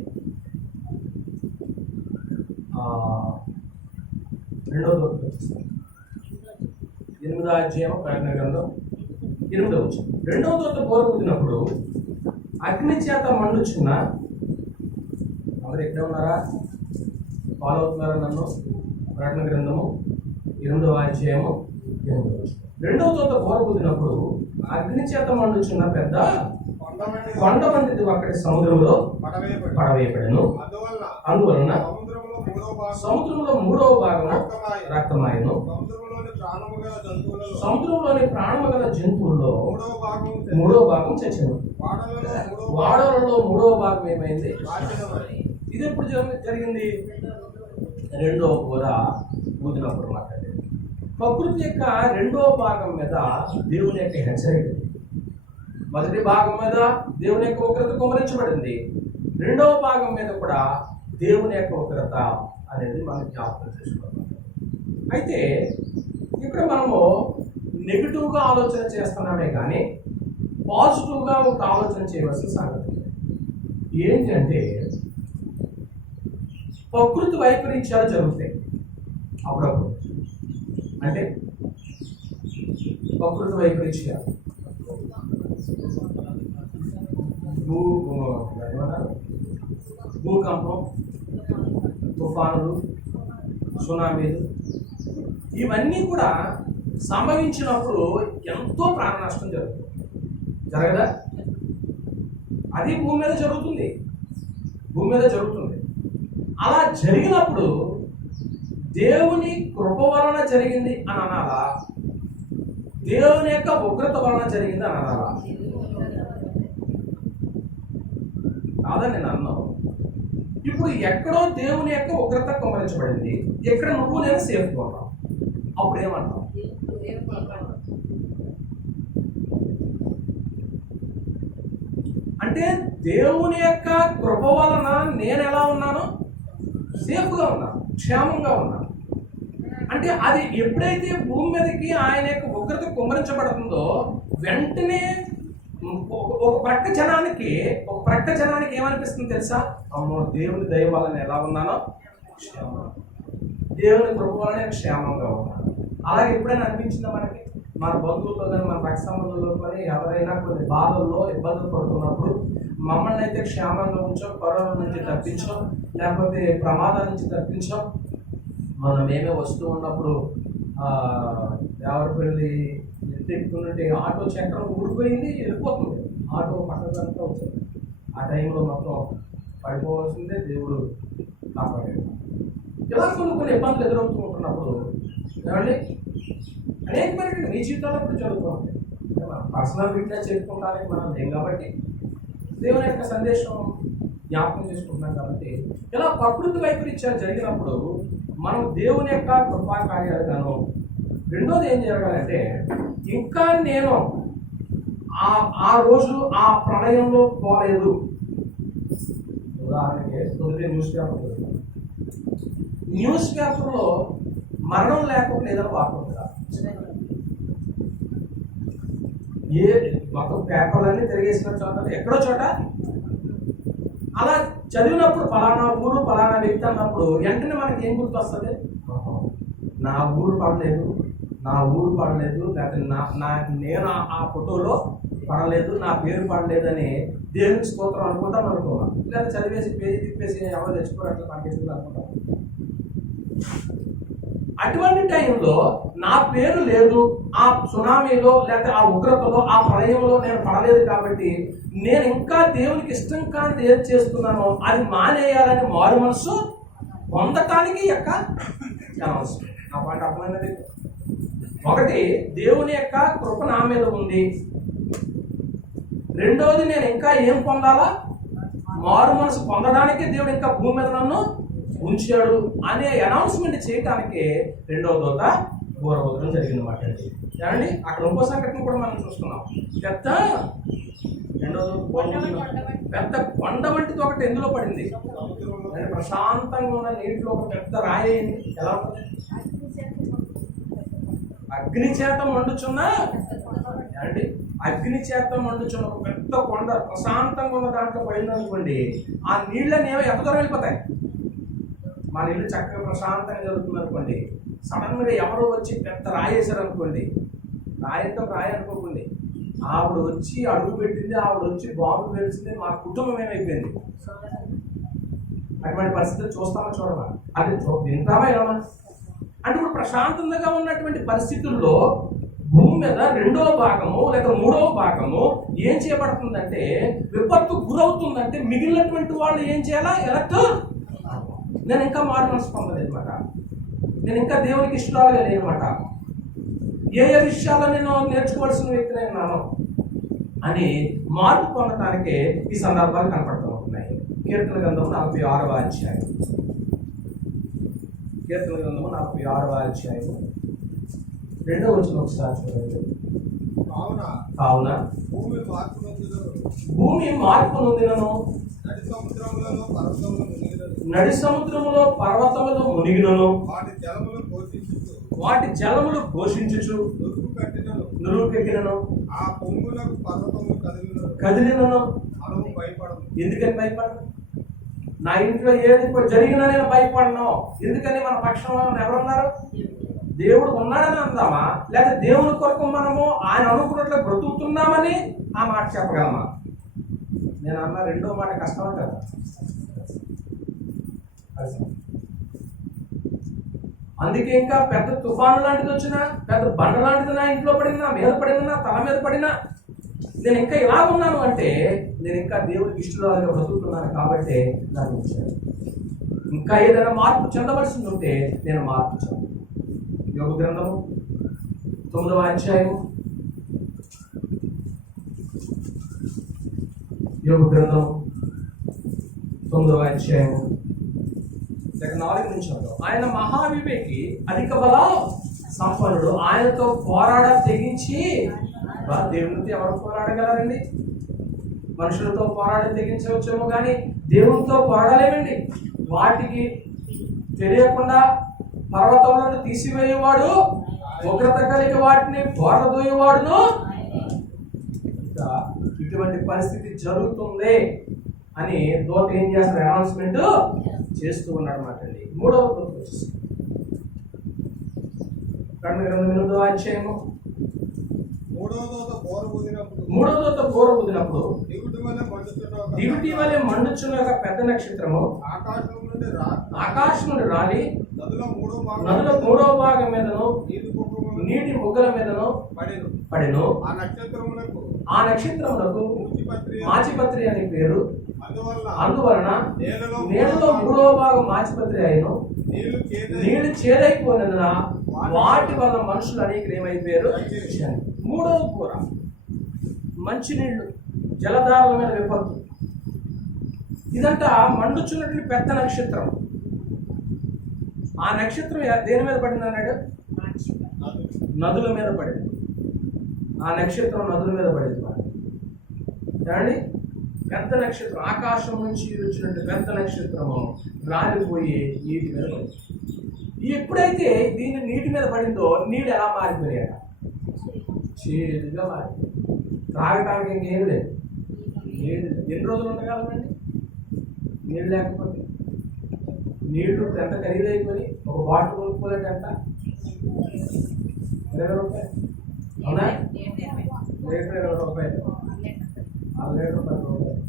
2వ దూత 8వ అధ్యాయం ప్రకటన గ్రంథం 8వ వచనం. 2వ దూత బోర ఊదినప్పుడు అగ్ని చేత మండుచున్న, అందరు ఎక్కడే ఉన్నారా? ఫాలో అవుతున్నారా నన్ను? ప్రకటన గ్రంథము 8వ అధ్యాయము 8వ వచనం. 2వ దూత బోర ఊదినప్పుడు అగ్ని చేత మండుచున్న పెద్ద కొండ వంటిది అక్కడి సముద్రంలో పడవేయబడెను. అందువలన సముద్రంలో 3వ భాగం రక్తమాయను. సముద్రంలోని ప్రాణము గల జంతువుల్లో 3వ భాగం చచ్చెను. వాడలలో 3వ భాగం ఏమైంది? ఇది ఎప్పుడు జరిగింది? 2వ బోర ఊదినప్పుడు మాట్లాడేది. ప్రకృతి యొక్క 2వ భాగం మీద దేవుని యొక్క హెచ్చరిక. మొదటి భాగం మీద దేవుని యొక్క ఉగ్రత కుమరించబడింది. 2వ భాగం మీద కూడా దేవుని యొక్క ఉగ్రత అనేది మనం జ్ఞాపకం చేసుకోవాలి. అయితే ఇక్కడ మనము నెగిటివ్గా ఆలోచన చేస్తున్నామే కానీ పాజిటివ్గా ఒక ఆలోచన చేయవలసిన సంగతి ఏంటి అంటే, ప్రకృతి వైపరీత్యాలు జరుగుతాయి అప్పుడప్పుడు. అంటే ప్రకృతి వైపరీత్యాలు, భూకంపం, తుఫానులు, సునామీలు, ఇవన్నీ కూడా సంభవించినప్పుడు ఎంతో ప్రాణ నష్టం జరుగుతుంది. జరగదా? అది భూమి మీద జరుగుతుంది. అలా జరిగినప్పుడు దేవుని కృప వలన జరిగింది అని అనాలా? దేవుని యొక్క ఉగ్రత వలన జరిగింది అని అనాలా? కాదని నేను అన్నాను. ఇప్పుడు ఎక్కడో దేవుని యొక్క ఉగ్రత కుమరించబడింది, ఎక్కడ నువ్వు నేను సేఫ్గా ఉన్నావు. అప్పుడు ఏమంటావు? అంటే దేవుని యొక్క కృప వలన నేను ఎలా ఉన్నాను? సేఫ్గా ఉన్నాను, క్షేమంగా ఉన్నాను. అంటే అది ఎప్పుడైతే భూమి మీదకి ఆయన యొక్క ఉగ్రత కుమరించబడుతుందో వెంటనే ఒక ప్రక్క జనానికి ఏమనిపిస్తుంది తెలుసా? అమ్మో, దేవుని దయ వల్ల నేను ఎలా ఉన్నానో క్షేమంగా, దేవుని కృప వల్ల నేను క్షేమంగా ఉన్నాను. అలాగే ఎప్పుడైనా అనిపించిందా మనకి? మన బంధువులతో కానీ మన రక్త సంబంధంలో కానీ ఎవరైనా కొన్ని బాధల్లో ఇబ్బందులు పడుతున్నప్పుడు మమ్మల్ని అయితే క్షేమంగా ఉంచో, కరోనా నుంచి తప్పించో, లేకపోతే ప్రమాదాల నుంచి తప్పించో, మనం మేమే వస్తూ ఉన్నప్పుడు ఎవరిపల్లి ఎక్కుతుంటే ఆటో చక్రం ఊడిపోయింది, వెళ్ళిపోతుంది, ఆటో పక్కదంతా వచ్చింది. ఆ టైంలో మొత్తం పడిపోవాల్సిందే, దేవుడు కాపాడాడు. ఇలా కొన్ని ఇబ్బందులు ఎదురవుతూ ఉంటున్నప్పుడు ఏమండి అనేకమైన మీ జీవితాల్లో కూడా జరుగుతూ ఉంటాయి. పర్సనల్ రీత్యా చెప్పుకోవడానికి మనం లేం కాబట్టి దేవుని యొక్క సందేశం జ్ఞాపకం చేసుకుంటున్నాం కాబట్టి ఇలా ప్రకృతి వైపరీత్యాలు జరిగినప్పుడు మనం దేవుని యొక్క కృపా కార్యాలుగాను, రెండోది ఏం జరగాలంటే ఇంకా నేను ఆ రోజు ఆ ప్రళయంలో పోలేదు. ఉదాహరణకి తొలి న్యూస్ పేపర్లో మరణం లేకుండా ఏదైనా వార్త ఉంటుందా? ఏ మొత్తం పేపర్లన్నీ తిరిగేసిన చోట ఎక్కడో చోట అలా చదివినప్పుడు ఫలానా ఊరు ఫలానా వ్యక్తి అన్నప్పుడు వెంటనే మనకి ఏం గుర్తొస్తుంది? నా ఊరు పడలేదు, లేకపోతే నేను ఆ ఫోటోలో పడలేదు, నా పేరు పడలేదు అని దేవునికి స్తోత్రం అనుకుంటాం అనుకున్నాం. లేదా చదివేసి పేజీ తిప్పేసి ఎవరు తెచ్చుకోవట్లేదు మనకి అనుకుంటాం. అటువంటి టైంలో నా పేరు లేదు, ఆ సునామీలో లేకపోతే ఆ ఉగ్రతలో ఆ ప్రళయంలో నేను పడలేదు కాబట్టి నేను ఇంకా దేవునికి ఇష్టం కాని ఏది చేస్తున్నానో అది మానేయాలని మారు మనసు పొందటానికి యొక్క అవసరం. నా పాయింట్ అర్థమైనది. ఒకటి, దేవుని యొక్క కృప నా మీద ఉంది. రెండవది, నేను ఇంకా ఏం పొందాలా? మారు మనసు పొందడానికి దేవుడు ఇంకా భూమి మీద నన్ను ఉంచాడు అనే అనౌన్స్మెంట్ చేయటానికి రెండవ దూత ఘోరవదనం జరిగిందన్నమాట. ఏమండి అక్కడ ఇంకో సంఘటన కూడా మనం చూస్తున్నాం. పెద్ద కొండ వంటిది ఒకటి ఎందులో పడింది? ప్రశాంతంగా ఉన్న నీటిలో ఒక పెద్ద రాయి అయింది. ఎలా ఉంటుంది? అగ్ని చేత మండుచున్నా ఏమండి, అగ్ని చేత మండుచున్న ఒక పెద్ద కొండ ప్రశాంతంగా ఉన్న దాంట్లో పడింది అనుకోండి, ఆ నీళ్ళని ఏమో ఎంత దూరం వెళ్ళిపోతాయి. మా నీళ్ళు చక్కగా ప్రశాంతంగా జరుగుతుంది అనుకోండి, సడన్ గా ఎవరో వచ్చి పెద్ద రాయి వేశారు అనుకోండి, రాయితో రాయి అనుకోకండి, ఆవిడ వచ్చి అడుగు పెట్టింది, ఆవిడ వచ్చి బాబు తెలిసింది, మా కుటుంబం ఏమైపోయింది. అటువంటి పరిస్థితులు చూస్తామా చూడమా? అది వింటామా ఎలా? అంటే ఇప్పుడు ప్రశాంతంగా ఉన్నటువంటి పరిస్థితుల్లో భూమి మీద రెండవ భాగము లేక మూడవ భాగము ఏం చేయబడుతుందంటే విపత్తు గురవుతుందంటే మిగిలినటువంటి వాళ్ళు ఏం చేయాలా? ఎలక్ట్ నేను ఇంకా మారు మనసు పొందలేదు అనమాట, నేను ఇంకా దేవునికి ఇష్టాలుగా లేనమాట, ఏ విషయాల్లో నేను నేర్చుకోవాల్సిన వ్యక్తిని ఉన్నాను అని మార్పు పొందటానికి ఈ సందర్భాలు కనపడుతూ ఉంటున్నాయి. కీర్తన గ్రంథము 46వ అధ్యాయం. కీర్తన గ్రంథము 46వ అధ్యాయం 2వ వచనం ఒకసారి చూడండి. కావున భూమి మార్పు నొందినను, నడి సముద్రములో పర్వతములు మునిగినను, వాటి జలములు ఘోషించుచు నురుకెక్కినను, కదిలినను. ఎందుకని భయపడను? నా ఇంట్లో ఏది జరిగినా నేను భయపడను. ఎందుకని? మన పక్షంలో ఎవరున్నారు? దేవుడు ఉన్నాడని అందామా, లేదా దేవుని కొరకు మనము ఆయన అనుకున్నట్లు బ్రతుకుతున్నామని ఆ మాట చెప్పగలమా? నేను అన్న రెండో మాట కష్టం కదా. అందుకే ఇంకా పెద్ద తుఫాను లాంటిది వచ్చినా, పెద్ద బండ లాంటిది నా ఇంట్లో పడినా, మీద పడినా, తల మీద పడినా, నేను ఇంకా ఇలా ఉన్నాను అంటే నేను ఇంకా దేవుడికి ఇష్టలాగా బ్రతుకుతున్నాను కాబట్టి దాన్ని ఉంచాను. ఇంకా ఏదైనా మార్పు చెందవలసింది ఉంటే నేను మార్పు చెందాను. యోగ గ్రంథము 9వ అధ్యాయము, యోగ గ్రంథం 9వ అధ్యాయము 4 నుంచి ఆయన మహావివేకి, అధిక బల సంపన్నుడు, ఆయనతో పోరాడ తెగించి. దేవునితో ఎవరు పోరాడగలరండి? మనుషులతో పోరాడి తెగించవచ్చేమో కానీ దేవునితో పోరాడలేమండి. వాటికి తెలియకుండా పర్వతములను తీసివేయేవాడు, ఉగ్రత కలిగి వాటిని పోరదోయేవాడును. ఇటువంటి పరిస్థితి జరుగుతుంది అని దూత ఏం చేస్తారు? అనౌన్స్మెంట్ చేస్తూ ఉన్నాడు అన్నమాట అండి. 3వ దూత వచ్చేసి 8వ అధ్యాయము 3వ దూత బోర ఊదినప్పుడు దివిటి వలె మండుచున్న ఒక పెద్ద నక్షత్రము ఆకాశం నుండి రాలి నదుల 3వ భాగం మీదను నీటి ముగ్గుల మీదను పడెను. ఆ నక్షత్రములకు మాచిపత్రి అనే పేరు. అందువలన నేలలో 3వ భాగం మాచిపత్రి అయిను. నీళ్లు చేదైపోయినందున వాటి వల్ల మనుషులు అనేక ఏమైపోయారు. 3వ కూర మంచినీళ్లు, జలధారల మీద విపత్తు. ఇదంతా మండుచున్నటువంటి పెద్ద నక్షత్రం. ఆ నక్షత్రం దేని మీద పడింది అన్నాడు? నదుల మీద పడింది. ఆ నక్షత్రం నదుల మీద పడింది. ఏమండి? పెద్ద నక్షత్రం, ఆకాశం నుంచి వచ్చినట్టు పెద్ద నక్షత్రము రాలిపోయి నీటి మీద పడింది. ఎప్పుడైతే దీన్ని నీటి మీద పడిందో నీళ్ళు ఎలా మారిపోయాట? చేదుగా మారిపోయింది. త్రాగటానికి ఇంకేం లేదు. ఎన్ని రోజులు ఉండగలమండి నీళ్ళు లేకపోతే? నీళ్లు ఎంత ఖరీదైపోయి ఒక బాటిల్ కొనుక్కోలేట ఎంత? 20 రూపాయలు. అవునా? లీటర్ 20 రూపాయలు. 4 లీటర్ 10 రూపాయలు.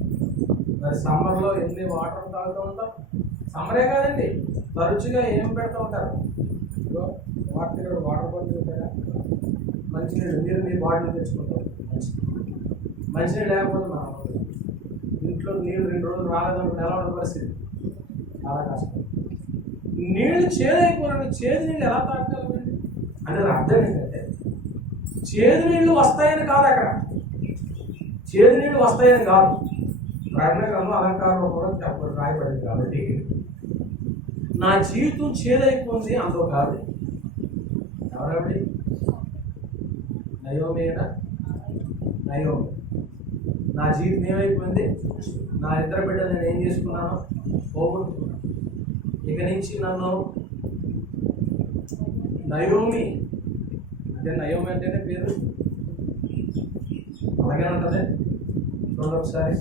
మరి సమ్మర్లో ఎన్ని వాటర్ తాగుతూ ఉంటాం? సమ్మరే కాదండి, తరచుగా ఏం పెడతా ఉంటారు? వాటర్ బాటిల్ ఉంటారా? మంచినీళ్ళు మీరు మీ బాటిల్ తెచ్చుకుంటారు. మంచినీళ్ళు లేకపోతే మనం ఇంట్లో నీళ్ళు 2 రోజులు రాలేదనుకో నిలవడం పరిస్థితి చాలా కష్టం. నీళ్ళు చేదైపోయిన చేదు నీళ్ళు ఎలా తాగగలమండి? అంటే అర్థం ఏంటంటే చేదు నీళ్ళు వస్తాయని కాదు, అక్కడ చేదు నీళ్ళు వస్తాయని కాదు. ప్రకటన అలంకారంలో కూడా చెప్పడం రాయబడింది. కాబట్టి నా జీవితం చేదైపోయింది అంతో కాదు. ఎవరెవడి? నయోమేనా? నయోమి. నా జీవితం ఏమైపోయింది? నా ఇద్దరు బిడ్డలు నేను ఏం చేసుకున్నాను? పోగొట్టుకున్నాను. ఇక నుంచి నన్ను నయోమి అంటే, నయోమి అంటేనే పేరు అలాగే ఉంటుంది. చూడండి ఒకసారి.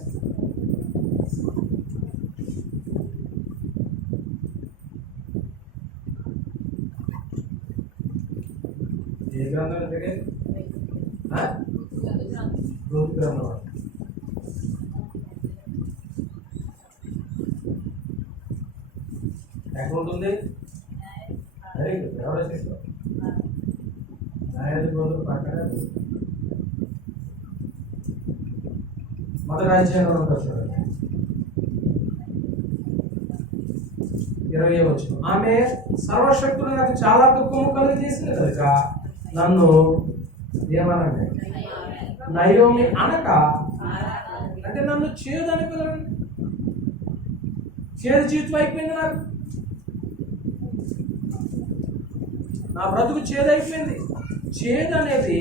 ఏ గ్రంథం అంటే? రూతు గ్రంథం. ఎక్కడ ఉంటుంది? Very good. ఎవరు చేస్తారు? న్యాయాధిపతులు పక్కనే మొదటి రాజ్యాంగంలో ఉంటుంది చూడండి. 20వ వచనం. ఆమె సర్వశక్తులు నాకు చాలా దుఃఖము కలిగి చేసింది కనుక నన్ను ఏమనండి? నయోమి అనక. అంటే నన్ను చేదు అనుకోదండి. చేదు జీవితం అయిపోయింది. నాకు నా బ్రతుకు చేదైపోయింది. చేదు అనేది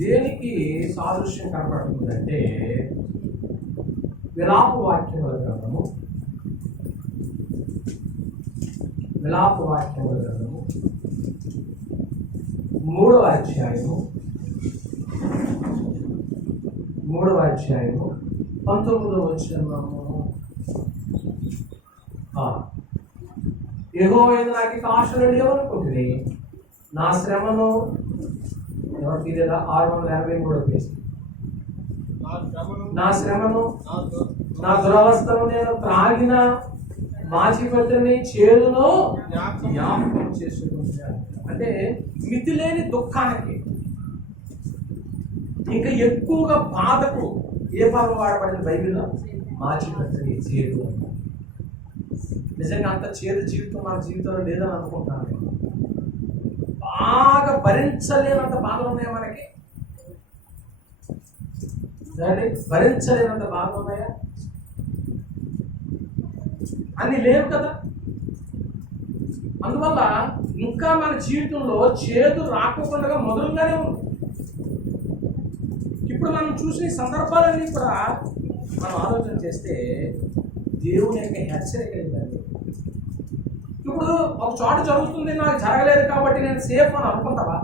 దేనికి సాదృశ్యం కనపడుతుందంటే విలాప వాక్యముల గ్రంథము 3వ అధ్యాయము 19వ వచనము. యెహోవా యందు నాకు ఆశలు లేవనుకుంటుంది. నా శ్రమను ఎవరు తీరేదా? 683వ కేసు. నా శ్రమను, నా దురవస్థను, నేను త్రాగిన మాచిపత్రిని, చేదును జ్ఞాపకం చేసుకుంటాను. అంటే మితిలేని దుఃఖానికి, ఇంకా ఎక్కువగా బాధకు ఏ పదం వాడబడింది బైబిల్లో? మాచిపత్రి, చేదు. నిజంగా అంత చేదు జీవితం మన జీవితంలో లేదని అనుకుంటాను. బాగా భరించలేనంత బాధలు ఉన్నాయా మనకి? భరించలేనంత బాధలు ఉన్నాయా? అన్ని లేవు కదా. అందువల్ల ఇంకా మన జీవితంలో చేదు రాకుండా మొదలుగానే ఉంది. ఇప్పుడు మనం చూసిన సందర్భాలన్నీ కూడా మనం ఆలోచన చేస్తే దేవుని యొక్క హెచ్చరిక ఏంటండి. ఇప్పుడు ఒక చోట జరుగుతుంది, నాకు జరగలేదు కాబట్టి నేను సేఫ్ అని అనుకుంటావా?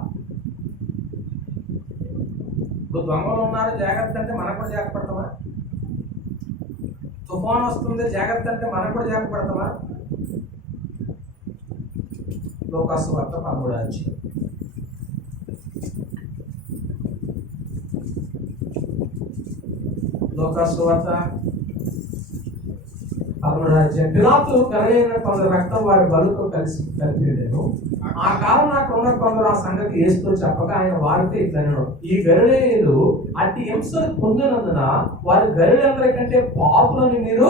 ఇప్పుడు దొంగలు ఉన్నారు జాగ్రత్త అంటే మనం కూడా జాగ్రత్త పడతామా? తుఫాను వస్తుంది జాగ్రత్త అంటే మనం కూడా జాగ్రత్త పడతామా? లోకాసు వార్త 13వ అధ్యాయం. లోకాసు వార్త 13వ అధ్యాయం. పిలాతు కలగైన కొందరు రక్తం వారి బలుతో కలిపి ఆ కాలం అక్కడ ఉన్న కొందరు ఆ సంగతి యేసుతో చెప్పగా ఆయన వారితో ఇట్లనెను, ఈ గలిలయులు అట్టి హింసలు పొందినందున వారి గలిలయందరికంటే పాపులని మీరు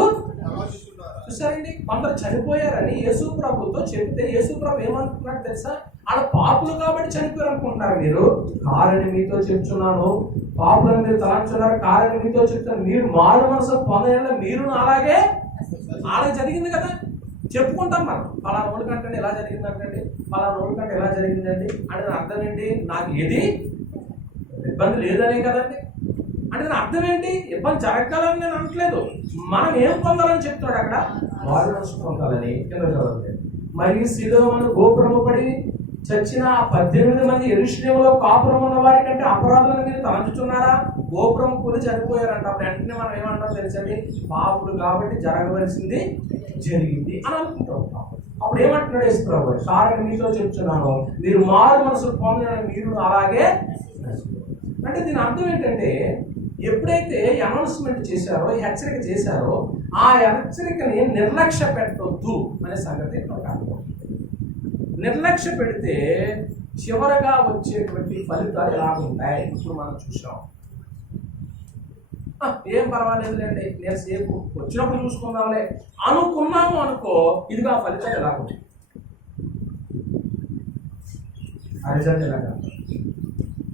చూసారండి. కొందరు చనిపోయారని యేసు ప్రభుతో చెప్తే యేసు ప్రభు ఏమంటున్నాడు తెలుసా? వాళ్ళ పాపులు కాబట్టి చనిపోయారు అనుకుంటున్నారు మీరు. కారని మీతో చెప్తున్నాను, పాపులను మీరు తలంచున్నారు. కారని మీతో చెప్తున్నాను, మీరు మారు మనసు పొందడం మీరు అలాగే జరిగింది కదా. చెప్పుకుంటాం మనం, పలానా రోజుల కంటే ఎలా జరిగిందంటే, పలానా రోజుల కంటే ఎలా జరిగిందండి అంటే దాని అర్థం ఏంటి? నాకు ఏది ఇబ్బంది లేదనే కదండి. అంటే దాని అర్థం ఏంటి? ఇబ్బంది జరగాలని నేను అనట్లేదు. మనం ఏం పొందాలని చెప్తున్నాడు అక్కడ? వారు మనసు పొందాలని. కింద చదవండి. మరియు సిలోను గోపురము పడి చచ్చిన 18 మంది యెరూషలేములో కాపురం ఉన్న వారి కంటే అపరాధులను మీరు తలంచుతున్నారా? గోపురం కూలి చనిపోయారంట. అప్పుడు వెంటనే మనం ఏమంటాం తెలుసండి? పాపులు కాబట్టి జరగవలసింది జరిగింది అని అనుకుంటూ ఉంటాం. అప్పుడు ఏమంటున్నాడు యేసు ప్రభువు? కారణం మీతో చెప్తున్నాను, మీరు మారు మనసు పొందడానికి మీరు అలాగే. అంటే దీని అర్థం ఏంటంటే, ఎప్పుడైతే అనౌన్స్మెంట్ చేశారో, హెచ్చరిక చేశారో, ఆ హెచ్చరికని నిర్లక్ష్య పెట్టొద్దు అనే సంగతి మనకు అర్థం. నిర్లక్ష్య పెడితే చివరగా వచ్చేటువంటి ఫలితాలు ఎలా ఉంటాయి ఇప్పుడు మనం చూసాం. ఏం పర్వాలేదులేండి, నేను సేపు వచ్చినప్పుడు చూసుకుందాంలే అనుకున్నాము అనుకో, ఇదిగా ఫలితాలు ఎలా ఉంటాయి? ఆ రిజల్ట్ ఎలాగా?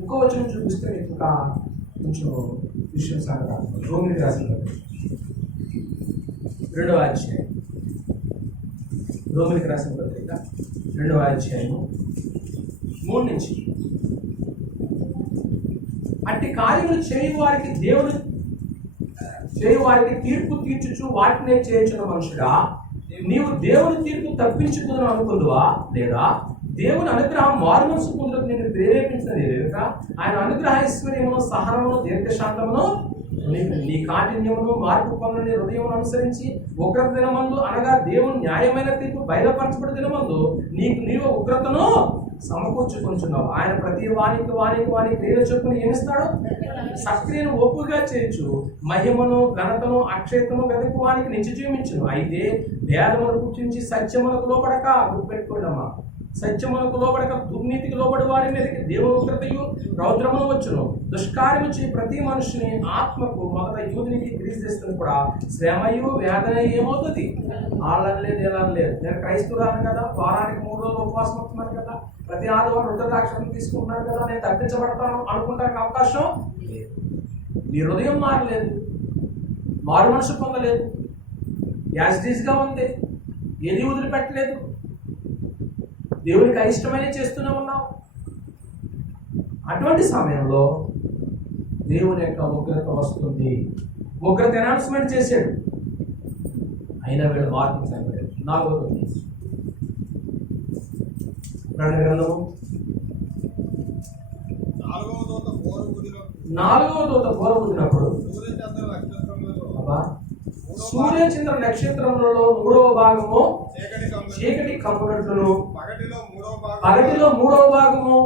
ఇంకో వచ్చిన చూపిస్తే మీకు ఇంకా కొంచెం విషయం సాగదు. రోమిలికి రాసిన 2వ అధ్యాయం. రోమిలికి రాసిన పత్రిక 2వ అధ్యాయము 3 నుంచి. అట్టి కార్యములు చేయువారికి దేవుడు తీర్పు తీర్చుచు వాటినే చేయించిన మనుషుడా, నీవు దేవుని తీర్పు తప్పించుకుందని అనుకుందువా? లేదా దేవుని అనుగ్రహం మారు మనసు పొందుటకు నిన్ను ప్రేరేపించినది లేక ఆయన అనుగ్రహ ఐశ్వర్యమును, సహనమును, దీర్ఘశాంతమును, నీ కాఠిన్యమును, మార్పు పొందని హృదయమును అనుసరించి ఉగ్రత దినమందు అనగా దేవుని న్యాయమైన తీర్పు బయలుపరచబడి దినమందు నీవు ఉగ్రతను సమకూర్చుకుంటున్నావు. ఆయన ప్రతి వానికి క్రియలు చొప్పున ఏమిస్తాడు? సక్రియను ఒప్పుగా చేయొచ్చు. మహిమను, ఘనతను, అక్షయతను వెదకు వానికి నిత్య జీవించును. అయితే భేదమును పుట్టించి సత్యమునకు లోపడక, గుర్తుపెట్టుకోండమ్మా, సత్యమునకు లోబడక దుర్నీతికి లోబడి వారి మీదకి దేవుని ఉగ్రతయు రౌద్రమును వచ్చును. దుష్కార్యము చేయి ప్రతి మనుషుని ఆత్మకు మొదట యూదునికి గ్రీస్తు కూడా శ్రమయు వేదన ఏమవుతుంది? వాళ్ళని లేదు, ఎలా లేదు. నేను క్రైస్తవురాను కదా, వారానికి 3 రోజులు ఉపవాసం అవుతున్నాను కదా, ప్రతి ఆదివారం రుద్రాక్షరం తీసుకుంటున్నాను కదా, నేను తప్పించబడతాను అనుకుంటానికి అవకాశం లేదు. నీ హృదయం మారలేదు, మారు మనసు పొందలేదు, యాజిటీస్గా ఉంది, ఏది వదిలిపెట్టలేదు, దేవునికి అయిష్టమైన చేస్తూనే ఉన్నాం. అటువంటి సమయంలో దేవుని యొక్క ఉగ్రత వస్తుంది. ఉగ్రత అనౌన్స్మెంట్ చేశాడు, అయినా వీళ్ళు మార్పు చనిపోయారు. 4వ గ్రంథము 4వ దూత బోరబుదినప్పుడు సూర్యచంద్ర నక్షత్రములలో 3వ భాగము చీకటి కమ్మునట్లును, పగటిలో 3వ భాగము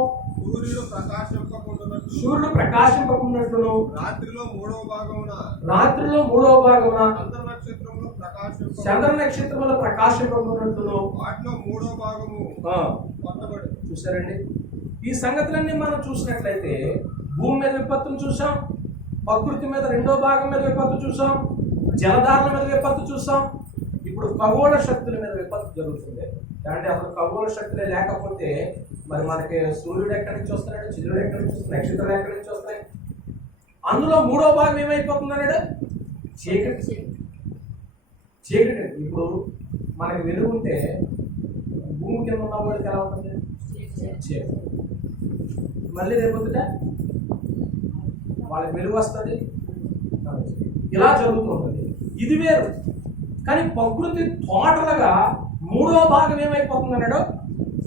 సూర్యుడు ప్రకాశింపకున్నట్లును, రాత్రిలో 3వ భాగమున చంద్ర నక్షత్రములు ప్రకాశింపకున్నట్లును, వాటిలో 3వ భాగము చూసారండి. ఈ సంగతులన్నీ మనం చూసినట్లయితే భూమి మీద విపత్తును చూసాం, ప్రకృతి మీద 2వ భాగం మీద విపత్తు చూసాం, జలధారల మీద విపత్తు చూసాం. ఇప్పుడు ఖగోళ శక్తుల మీద విపత్తు జరుగుతుంది. అంటే అసలు ఖగోళ శక్తులే లేకపోతే మరి మనకి సూర్యుడు ఎక్కడి నుంచి వస్తున్నాడు, చంద్రుడు ఎక్కడి నుంచి వస్తున్నాడు, నక్షత్రాలు ఎక్కడి నుంచి వస్తాయి? అందులో 3వ భాగం ఏమైపోతుంది అన్నాడు? చీకటి. ఇప్పుడు మనకి వెలుగు ఉంటే భూమి కింద ఉన్న వాళ్ళకి ఎలా ఉంటుంది? చీకటి. మళ్ళీ రేపొద్దుట వాళ్ళకి వెలుగు వస్తుంది. ఇలా జరుగుతుంటుంది. ఇది వేరు. కానీ ప్రకృతి టోటల్గా మూడవ భాగం ఏమైపోతుంది అన్నాడు?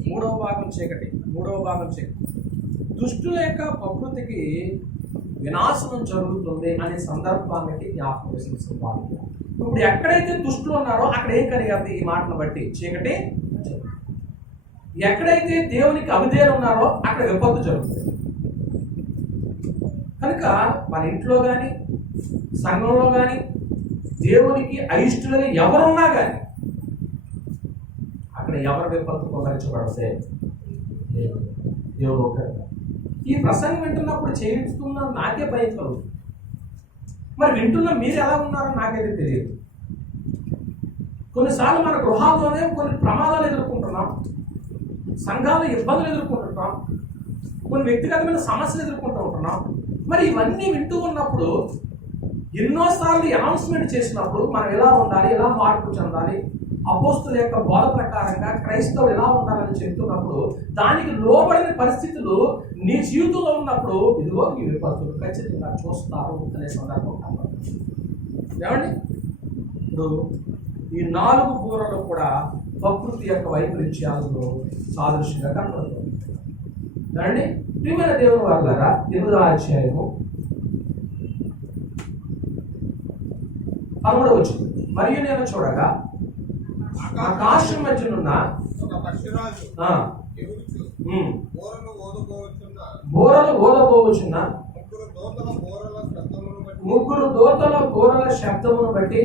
మూడవ భాగం చీకటి. దుష్టుల యొక్క ప్రకృతికి వినాశనం జరుగుతుంది అనే సందర్భానికి జ్ఞాపకం చేసిన. ఇప్పుడు ఎక్కడైతే దుష్టులు ఉన్నారో అక్కడ ఏం కలిగేది? ఈ మాటను బట్టి చీకటి. ఎక్కడైతే దేవునికి అవిధేయులు ఉన్నారో అక్కడ విపత్తు జరుగుతుంది. కనుక మన ఇంట్లో కానీ సంఘంలో కానీ దేవునికి అయిష్టులుగా ఎవరున్నా కానీ అక్కడ ఎవరు విపత్తు పొందరించబడితే దేవుడు ఒకరు. ఈ ప్రసంగం వింటున్నప్పుడు చేయిస్తున్నా నాకే భయం కలుగుతుంది. మరి వింటున్న మీరు ఎలా ఉన్నారో నాకైతే తెలియదు. కొన్నిసార్లు మన గృహాల్లోనే కొన్ని ప్రమాదాలు ఎదుర్కొంటున్నాం, సంఘాలు ఇబ్బందులు ఎదుర్కొంటున్నాం, కొన్ని వ్యక్తిగతమైన సమస్యలు ఎదుర్కొంటూ ఉంటున్నాం. మరి ఇవన్నీ వింటూ ఉన్నప్పుడు ఎన్నోసార్లు అనౌన్స్మెంట్ చేసినప్పుడు మనం ఎలా ఉండాలి, ఎలా మార్పు చెందాలి, అపోస్తుల యొక్క బోధ ప్రకారంగా క్రైస్తవులు ఎలా ఉండాలని చెప్తున్నప్పుడు దానికి లోబడిన పరిస్థితులు నీ జీవితంలో ఉన్నప్పుడు ఇదిగో ఈ విపత్తులు ఖచ్చితంగా చూస్తారు అనే సందర్భం కనబడుతుంది. ఏమండి? ఇప్పుడు ఈ 4 బూరలు కూడా ప్రకృతి యొక్క వైపరీత్యాలను సాదృశ్యంగా కనబడుతుంది. ఏమండి? ప్రియమైన దేవుని వారులారా, 8వ అధ్యాయము 13వ వచనం. మరియు నేను చూడగా ఆకాశం మధ్యనున్న ఒక పక్షిరాజు ఎగురుచు బోరలు ఓదబోవచ్చున్న ముగ్గురు దూతల బోరల శబ్దమును బట్టి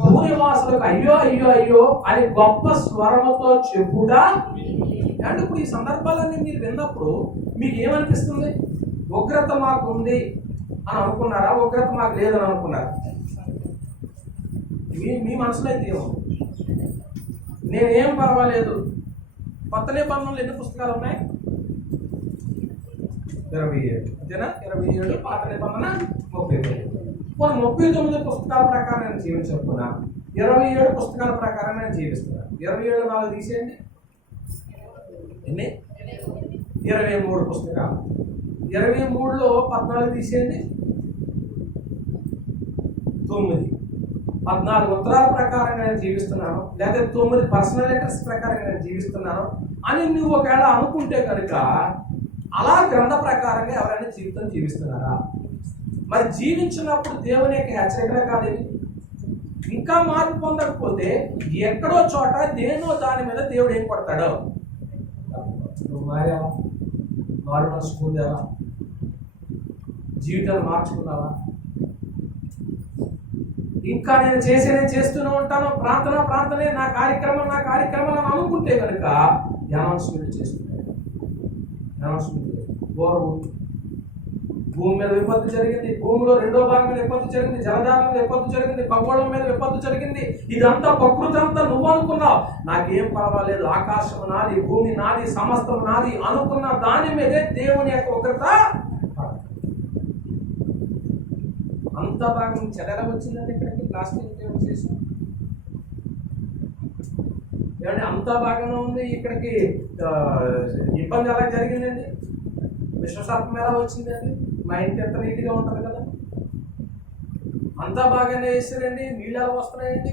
భూనివాసులకు అయ్యో అయ్యో అయ్యో అని గొప్ప స్వరముతో చెప్పుట. అంటే ఇప్పుడు ఈ సందర్భాలన్నీ మీరు విన్నప్పుడు మీకు ఏమనిపిస్తుంది? ఉగ్రత మాకు ఉంది అని అనుకున్నారా? ఉగ్రత మాకు లేదని అనుకున్నారా? మీ మనసులో అయితే ఏమో నేనేం పర్వాలేదు. కొత్త నిబంధనలు ఎన్ని పుస్తకాలు ఉన్నాయి? 27. అంతేనా? 27. పాత నిబంధన 39. 39 పుస్తకాల ప్రకారం నేను జీవించకపోయినా 27 పుస్తకాల ప్రకారం నేను జీవిస్తున్నాను. 27 4 తీసేయండి. ఎన్ని? 23 పుస్తకాలు. 23లో 14 తీసేయండి. 9. 14 ఉత్తరాల ప్రకారంగా నేను జీవిస్తున్నాను, లేదా 9 పర్సనల్ లెటర్స్ ప్రకారంగా నేను జీవిస్తున్నాను అని నువ్వు ఒకవేళ అనుకుంటే కనుక అలా గ్రంథ ప్రకారంగా ఎవరైనా జీవితం జీవిస్తున్నారా? మరి జీవించినప్పుడు దేవుని యొక్క హెచ్చరికలే కాదు. ఇంకా మార్పు పొందకపోతే ఎక్కడో చోట దేనో దాని మీద దేవుడు ఏం పడతాడో. నువ్వు మారావా? మారు మనసు పొందావా? జీవితాన్ని మార్చుకున్నావా? ఇంకా నేను చేస్తూనే ఉంటాను, ప్రార్థనే నా కార్యక్రమం అని అనుకుంటే కనుక అనౌన్స్మెంట్ చేస్తున్నాడు. భూమి మీద విపత్తు జరిగింది, భూమిలో 2వ భాగం మీద విపత్తు జరిగింది, జలధారం మీద విపత్తు జరిగింది, ఖగోళం మీద విపత్తు జరిగింది. ఇదంతా ప్రకృతి అంతా నువ్వు అనుకున్నావు. నాకేం పర్వాలేదు, ఆకాశం నాది, భూమి నాది, సమస్తం నాది అనుకున్న దాని మీదే దేవుని యొక్క ఉగ్రత. అంత భాగం చెదర వచ్చిందంటే ఇక్కడికి ప్లాస్టిక్ చేసి ఏమంటే అంత బాగానే ఉంది. ఇక్కడికి ఇబ్బంది ఎలా జరిగిందండి? విశ్వసర్పం ఎలా వచ్చిందండి? మా ఇంటి ఎంత నీట్గా ఉంటుంది కదా, అంతా బాగానే వేసారండి. నీళ్ళు ఎలా వస్తున్నాయండి?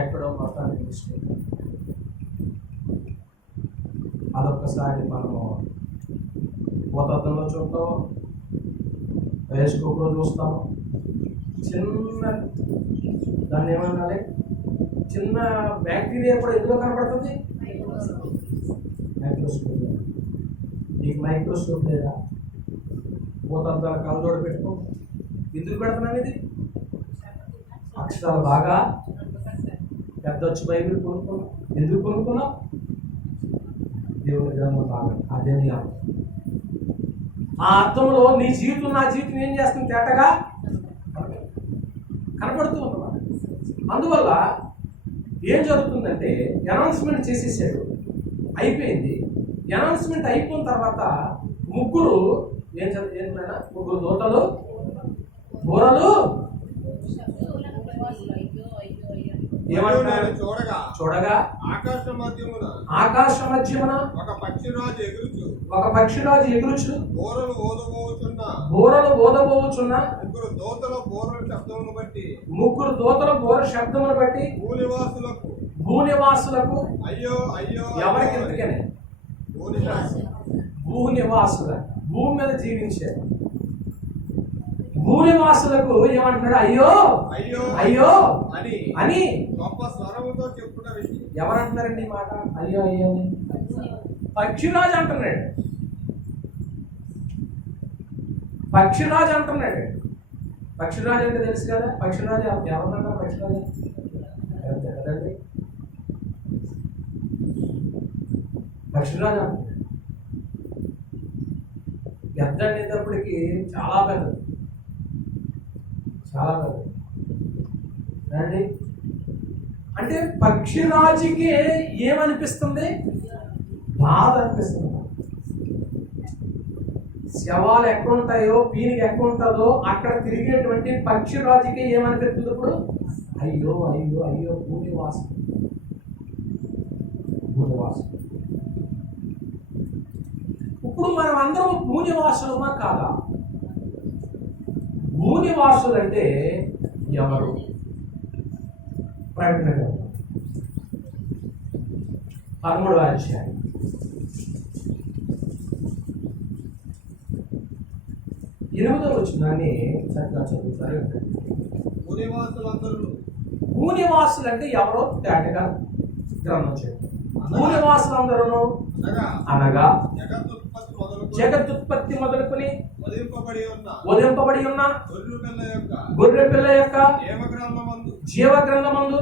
ఎక్కడో మొత్తానికి మిస్టేక్. అదొక్కసారి మనము భూతత్వంలో చూస్తాం, బయోస్కోప్లో చూస్తాము. చిన్న దాన్ని ఏమనాలి, చిన్న బ్యాక్టీరియా కూడా ఎందులో కనపడుతుంది? మైక్రోస్కోప్. నీకు మైక్రోస్కోప్ లేదా? భూతద్దాల కళ్ళజోడు పెట్టుకో. ఎందుకు పెడుతున్నాను? ఇది అక్షరాలు బాగా పెద్ద వచ్చి బైబిల్ కొనుక్కున్నావు. ఎందుకు కొనుక్కున్నావు? దేవుని గ్రంథం బాగా అదే నీ అర్థం. ఆ అర్థంలో నీ జీవితం నా జీవితం ఏం చేస్తుంది? తేటగా కనపడుతూ ఉన్నమాట. అందువల్ల ఏం జరుగుతుందంటే అనౌన్స్మెంట్ చేసేసాడు, అయిపోయింది. అనౌన్స్మెంట్ అయిపోయిన తర్వాత ముగ్గురు ముగ్గురు దూతలు బూరలు ఏమంటున్నారు? చూడగా చూడగా ఆకాశ మధ్యమున ఒక ఒక పక్షిరాజు ఎగురుచు బూరలు ఊదబోచున్న ముగ్గురు దూతల బోర శబ్దమును బట్టి భూనివాసులకు అయ్యో అయ్యో ఎవరికి ఎందుకని భూనివాసుల భూమి మీద జీవించారు భూనివాసులకు ఏమంటున్నాడు? అయ్యో అయ్యో అయ్యో అని గొప్ప స్వరముతో చెప్పుట విషయం. ఎవరంటున్నారండి ఈ మాట? అయ్యో అయ్యో అని పక్షిరాజు అంటున్నాడు. పక్షిరాజు అంటున్నాడు. పక్షిరాజు అంటే తెలుసు కదా. పక్షిరాజు ఎవరన్నారు? పక్షిరాజు కదండి. పక్షిరాజు అంటున్నాడు. గద్ద అనేటప్పటికి చాలా పెద్దది, చాలా పెద్దది అండి. అంటే పక్షిరాజుకి ఏమనిపిస్తుంది? బాధ అనిపిస్తుంది. శవాలు ఎక్కడుంటాయో, పీనికి ఎక్కడుంటుందో అక్కడ తిరిగేటువంటి పక్షిరాజుకి ఏమనిపిస్తుంది? ఇప్పుడు అయ్యో అయ్యో అయ్యో భూనివాసం. ఇప్పుడు మనం అందరం భూనివాసులమా కాదా? భూనివాసులు అంటే ఎవరు? ప్రకటన 13వ అధ్యాయం 8వ వచనాన్ని చక్కగా చదువుతారు. భూనివాసులు అంటే ఎవరో తేటగా గ్రంథం చేయండి. భూనివాసులందరూ అనగా జగదుత్పత్తి మొదలుకొని ఉదయింపబడి ఉన్న గొర్రె పిల్ల యొక్క జీవగ్రంథమందు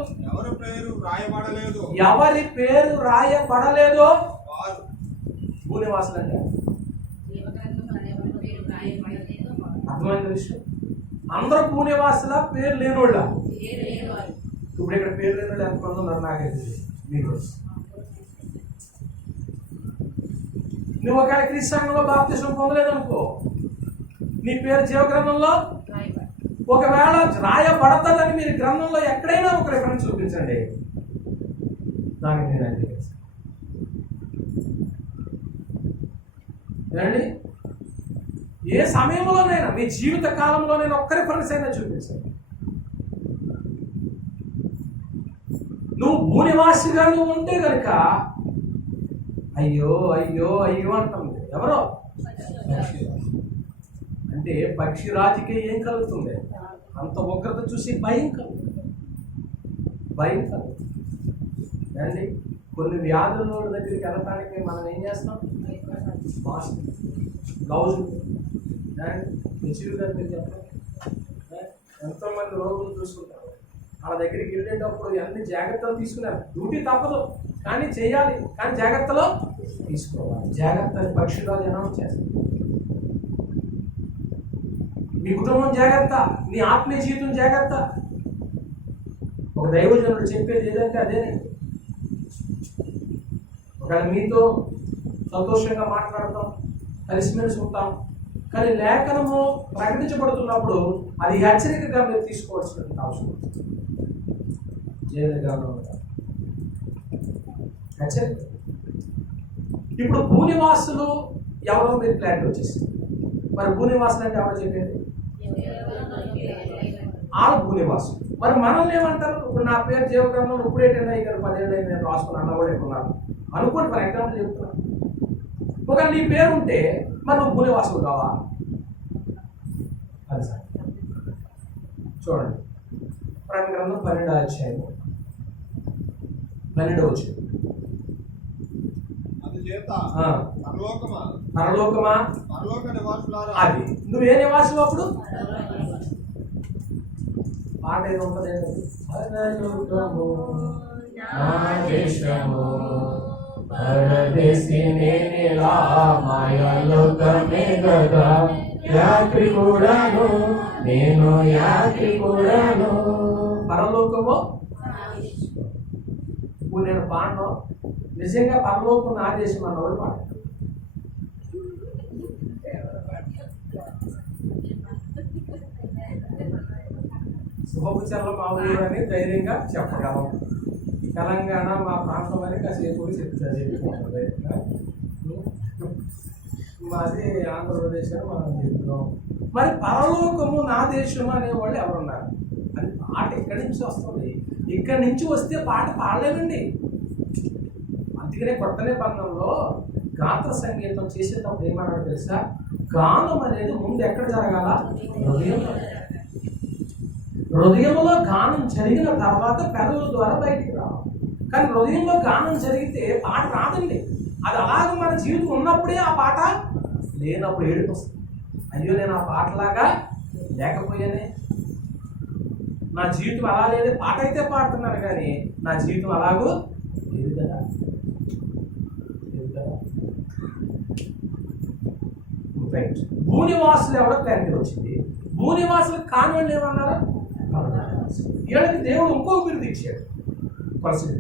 ఎవరి పేరు రాయబడలేదో భూనివాసులు అంటే అర్థమైన విషయం. అందరూ భూనివాసుల పేరు లేనోళ్ళ. ఇప్పుడు ఇక్కడ పేరు లేనోళ్ళు ఎంతమంది ఉన్నారు నాకైతే మీకు. నువ్వు ఒకవేళ క్రీస్తులో బాప్తిసం పొందలేదనుకో, నీ పేరు జీవగ్రంథంలో ఒకవేళ రాయబడతాదని మీరు గ్రంథంలో ఎక్కడైనా ఒక రిఫరెన్స్ చూపించండి, దానికి నేను అంగీకరిస్తాను. ఏమండి? ఏ సమయంలోనైనా మీ జీవిత కాలంలో నేను ఒక్క రిఫరెన్స్ అయినా చూపించండి. నువ్వు భూనివాసిగా నువ్వు ఉంటే కనుక అయ్యో అయ్యో అయ్యో అంటుంది. ఎవరో అంటే పక్షిరాజుకే ఏం కలుగుతుంది? అంత ఉగ్రత చూసి భయం కలుగుతుంది. భయం కలుగుతుంది అండి. కొన్ని వ్యాధుల దగ్గరికి వెళ్ళటానికి మనం ఏం చేస్తాం? మాస్క్, గ్లౌజ్ దగ్గరికి ఎంతో మంది రోగులు చూసుకుంటారు. వాళ్ళ దగ్గరికి వెళ్ళేటప్పుడు అన్ని జాగ్రత్తలు తీసుకున్నారు. డ్యూటీ తప్పదు కానీ చేయాలి, కానీ జాగ్రత్తలో తీసుకోవాలి. జాగ్రత్త పక్షిరాజు అనౌన్స్ చేస్తారు. మీ కుటుంబం జాగ్రత్త, నీ ఆత్మీయ జీవితం జాగ్రత్త. ఒక దైవజనుడు చెప్పేది ఏదంటే అదేనండి. ఒకవేళ మీతో సంతోషంగా మాట్లాడతాం, కలిసిమెలిసి ఉంటాం, కానీ లేఖనము ప్రకటించబడుతున్నప్పుడు అది హెచ్చరికగా మీరు తీసుకోవాల్సిన అవసరం. హెచ్చరిక. ఇప్పుడు భూనివాసులు ఎవరో మీరు క్లారిటీ వచ్చేసింది. మరి భూనివాసులు అంటే ఎవరో చెప్పండి? ఆ భూనివాసులు. మరి మనల్ని ఏమంటారు? ఇప్పుడు నా పేరు జీవగ్రంథంలో ఇప్పుడు ఏంటంటే ఇక్కడ 10 ఏళ్ళు నేను రాసుకుని అన్నవాడేకున్నాను అనుకోండి, ఫర్ ఎగ్జాంపుల్ చెప్తున్నాను. ఒక నీ పేరు ఉంటే మరి నువ్వు భూనివాసులు కావా? అది సార్ చూడండి. ప్రకటన గ్రంథం 12వ అధ్యాయం 12వ వచనం. పరలోకమా అది నువ్వే నివాసులు. అప్పుడు పాట ఏదో ఉంటుంది, నేను యాత్రికుడను. పరలోకము. ఇప్పుడు నేను పాడను, నిజంగా పరలోకం నా దేశం అన్నవాడు పాడ. శుభపుచర్ల మా ఊరు అని ధైర్యంగా చెప్పగలం. తెలంగాణ మా ప్రాంతం అని కాసేపు చెప్పుకుంటుంది. మాది ఆంధ్రప్రదేశ్ అని మనం చెప్తున్నాం. మరి పరలోకము నా దేశము అనేవాళ్ళు ఎవరున్నారు? అది పాట ఇక్కడి నుంచి వస్తుంది. ఇక్కడి నుంచి వస్తే పాట పాడలేమండి. అందుకనే కొత్త నిబంధనలో గాత్ర సంగీతం చేసేటప్పుడు ఏమన్నాడు తెలుసా? గానం అనేది ముందు ఎక్కడ జరగాల? హృదయంలో. హృదయంలో గానం జరిగిన తర్వాత పెదవుల ద్వారా బయటికి రావాలి. కానీ హృదయంలో గానం జరిగితే పాట రాదండి. అది అలాగ మన జీవితం ఉన్నప్పుడే ఆ పాట, లేనప్పుడు ఏడుపు వస్తుంది. అయ్యో నేను ఆ పాటలాగా లేకపోయానే, నా జీవితం అలా లేదు. పాట అయితే పాడుతున్నాను కానీ నా జీవితం అలాగూ లేదు కదా. రైట్. భూనివాసులు ఎవరో క్లారిటీ వచ్చింది. భూనివాసులు కాని వాళ్ళు ఏమన్నారా? వీళ్ళకి దేవుడు ఇంకో బిరుదు ఇచ్చాడు. పరిస్థితి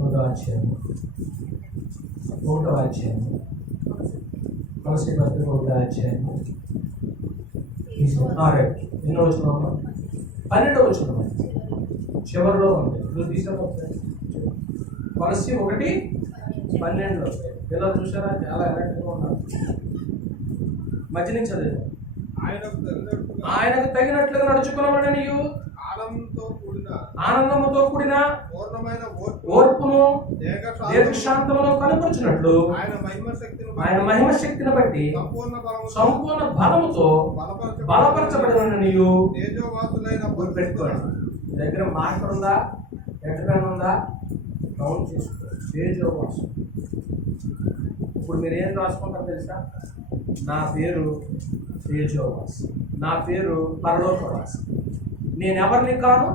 ఒకటో అధ్యాయం పరిస్థితి పత్రిక 1వ అధ్యాయం ఎన్నో వచ్చిన 12వ వచ్చిన చివరిలో ఉంది. నువ్వు తీసుకొస్తాయి పరిస్థితి 1:12 ఇలా చూసారా? చాలా ఎలాంటిగా ఉన్నారు. మధ్య నుంచి చదివారు. ఆయనకు తగినట్లుగా నడుచుకున్నవాడు నీవు ఆనందముతో కూడిన ఓర్పును దీర్ఘశాంతమును కనపరిచినట్లు ఆయన మహిమ శక్తిని బట్టి సంపూర్ణ బలముతో బలపరచబడిన నీవు పెట్టుకోండి. దగ్గర మార్కర్ ఉందా? ఎక్కడ ఉందా? కౌంట్ చేసుకో. తేజోవాసు. ఇప్పుడు మీరు ఏం రాసుకుంటారు తెలుసా? నా పేరు తేజోవాసు, నా పేరు పరలోకవాసు, నేను ఎవరిని కాను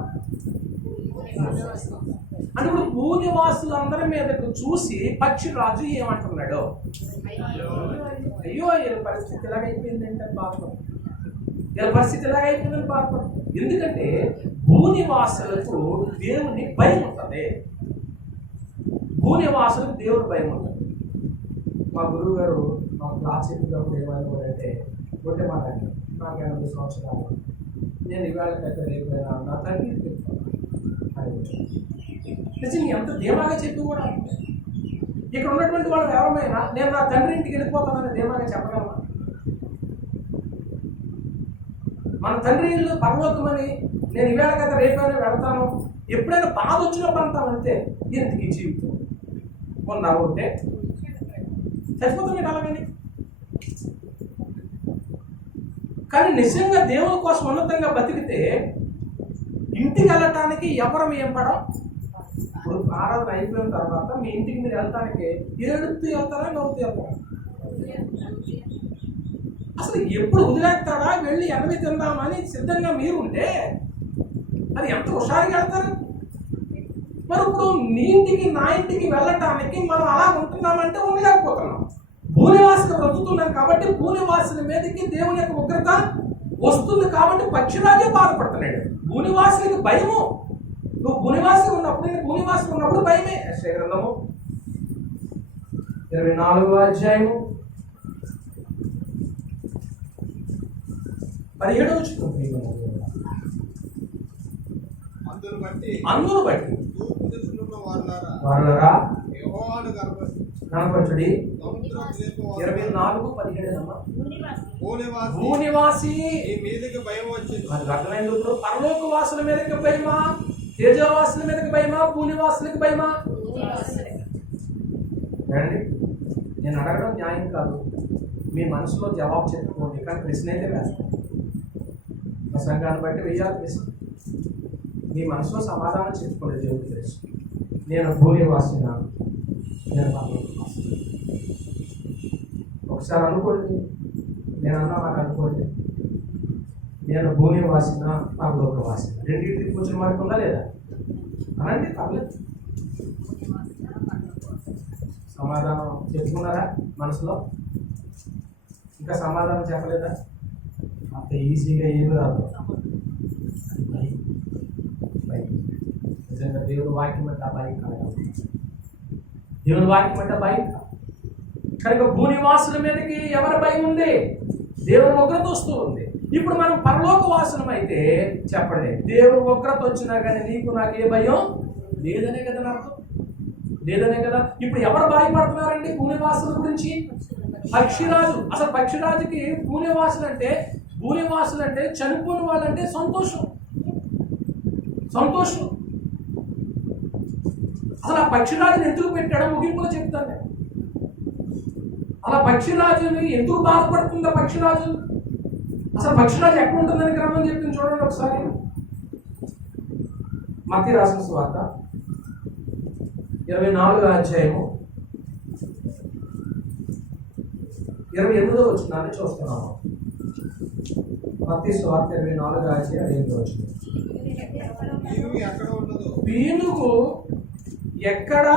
అంటే. ఇప్పుడు భూనివాసులందరి మీదకు చూసి పక్షిరాజు ఏమంటున్నాడు? అయ్యో వీళ్ళ పరిస్థితి ఎలాగైపోయింది అంటే బాధపడు, వీళ్ళ పరిస్థితి ఎలాగైపోయిందని బాధపడు. ఎందుకంటే భూనివాసులకు దేవుని భయం ఉంటుంది. భూనివాసులకు దేవుని భయం ఉంటుంది. మా గురువు గారు మా క్లాస్ చెప్పినప్పుడు ఏమనుకోడంటే ఒకటే మాట, నాకు 80 సంవత్సరాలు, నేను ఇవాళ పెద్ద రేపైనా నా తండ్రి నిజంగా ఎంత ధీమాగా చెప్పి కూడా ఇక్కడ ఉన్నటువంటి వాళ్ళు ఎవరమైనా నేను నా తండ్రి ఇంటికి వెళ్ళిపోతానని ధీమాగా చెప్పగలమా? మన తండ్రి ఇల్లు పరలోకమని నేను ఇవాళ కదా రేపైనా వెళ్తాను, ఎప్పుడైనా బాధ వచ్చినప్పుడు అంటామంతే. ఎందుకు ఈ జీవితం మొన్న ఉంటే చచ్చిపోతాం అలాగని. కానీ నిజంగా దేవుని కోసం ఉన్నతంగా బతికితే ఇంటికి వెళ్ళటానికి ఎవరం ఏం పడం. ఇప్పుడు ఆరాధన అయిపోయిన తర్వాత మీ ఇంటికి మీరు వెళ్తానికి ఏడుతూ వెళ్తారా, నవ్వుతూ వెళ్తారా? అసలు ఎప్పుడు వదిలేస్తాడా వెళ్ళి ఎనభై తిందామని సిద్ధంగా మీరు ఉంటే అది ఎంత హుషారుగా వెళ్తారు. మరి ఇప్పుడు నీ ఇంటికి నా ఇంటికి వెళ్ళటానికి మనం అలా ఉంటున్నామంటే ఉండలేకపోతున్నాం. భూనివాసులు బ్రతుకుతున్నాం కాబట్టి భూనివాసుల మీదకి దేవుని యొక్క ఉగ్రత వస్తుంది కాబట్టి పక్షిరాజే బాధపడుతున్నాడు. భూనివాసులకి భయము. నువ్వు భూనివాసులు ఉన్నప్పుడు, నేను భూనివాసులు ఉన్నప్పుడు భయమే. యెషయా గ్రంథము 24వ అధ్యాయము 17వ వచనం. అందును బట్టి వారులారా కనపరచుడి. 24:17 భూనివాసి అర్థమైంది. ఇప్పుడు పరలోక వాసుల మీదకి భయమా, తేజవాసుల మీదకి భయమా, భూనివాసులకి భయమా? రండి, నేను అడగడం న్యాయం కాదు, మీ మనసులో జవాబు చెప్పుకోండి. కానీ ప్రశ్న అయితే వేస్తాను. మా సంఘాన్ని బట్టి వెయ్యాలి ప్రశ్న. మీ మనసులో సమాధానం చెప్పుకోండి. దేవుడి తెలుసు నేను భూనివాసినా, నేను పరలోకవాసి. ఒకసారి అనుకోండి, నేను అన్నా మాట అనుకోండి. నేను భూనివాసిన, పరలోకవాసిన, రెండింటికి కూర్చొని మాట ఉందా లేదా? అనండి, పర్లేదు. సమాధానం చెప్పుకున్నారా మనసులో? ఇంకా సమాధానం చెప్పలేదా? అంత ఈజీగా ఏమి రాదు. నిజంగా దేవుడు వాక్యం అంటే ఆ భయం కలగాలి. దేవుని వాక్యం అంటే భయం కనుక భూనివాసుల మీదకి ఎవరి భయం ఉంది? దేవుని ఉగ్రత వస్తూ ఉంది. ఇప్పుడు మనం పరలోక వాసనం అయితే చెప్పండి, దేవుడు ఉగ్రత వచ్చినా కానీ నీకు నాకు ఏ భయం లేదనే కదా నా అర్థం, లేదనే కదా. ఇప్పుడు ఎవరు భయపడుతున్నారండి భూనివాసుల గురించి? పక్షిరాజు. అసలు పక్షిరాజుకి భూనివాసులు అంటే చనిపోయిన వాళ్ళంటే సంతోషం. అసలు ఆ పక్షిరాజుని ఎందుకు పెట్టాడో ముగింపులో చెప్తాను నేను. అలా పక్షిరాజుని ఎందుకు బాధపడుతుందా పక్షిరాజు? అసలు పక్షిరాజు ఎక్కడ ఉంటుందని క్రమం చెప్పింది చూడండి ఒకసారి. మత్తయి రాసిన సువార్త 24వ అధ్యాయము 28వ వచనాన్ని చూస్తున్నాము. మత్తయి సువార్త 24వ అధ్యాయం 28వ వచనం. పీనుగు ఎక్కడ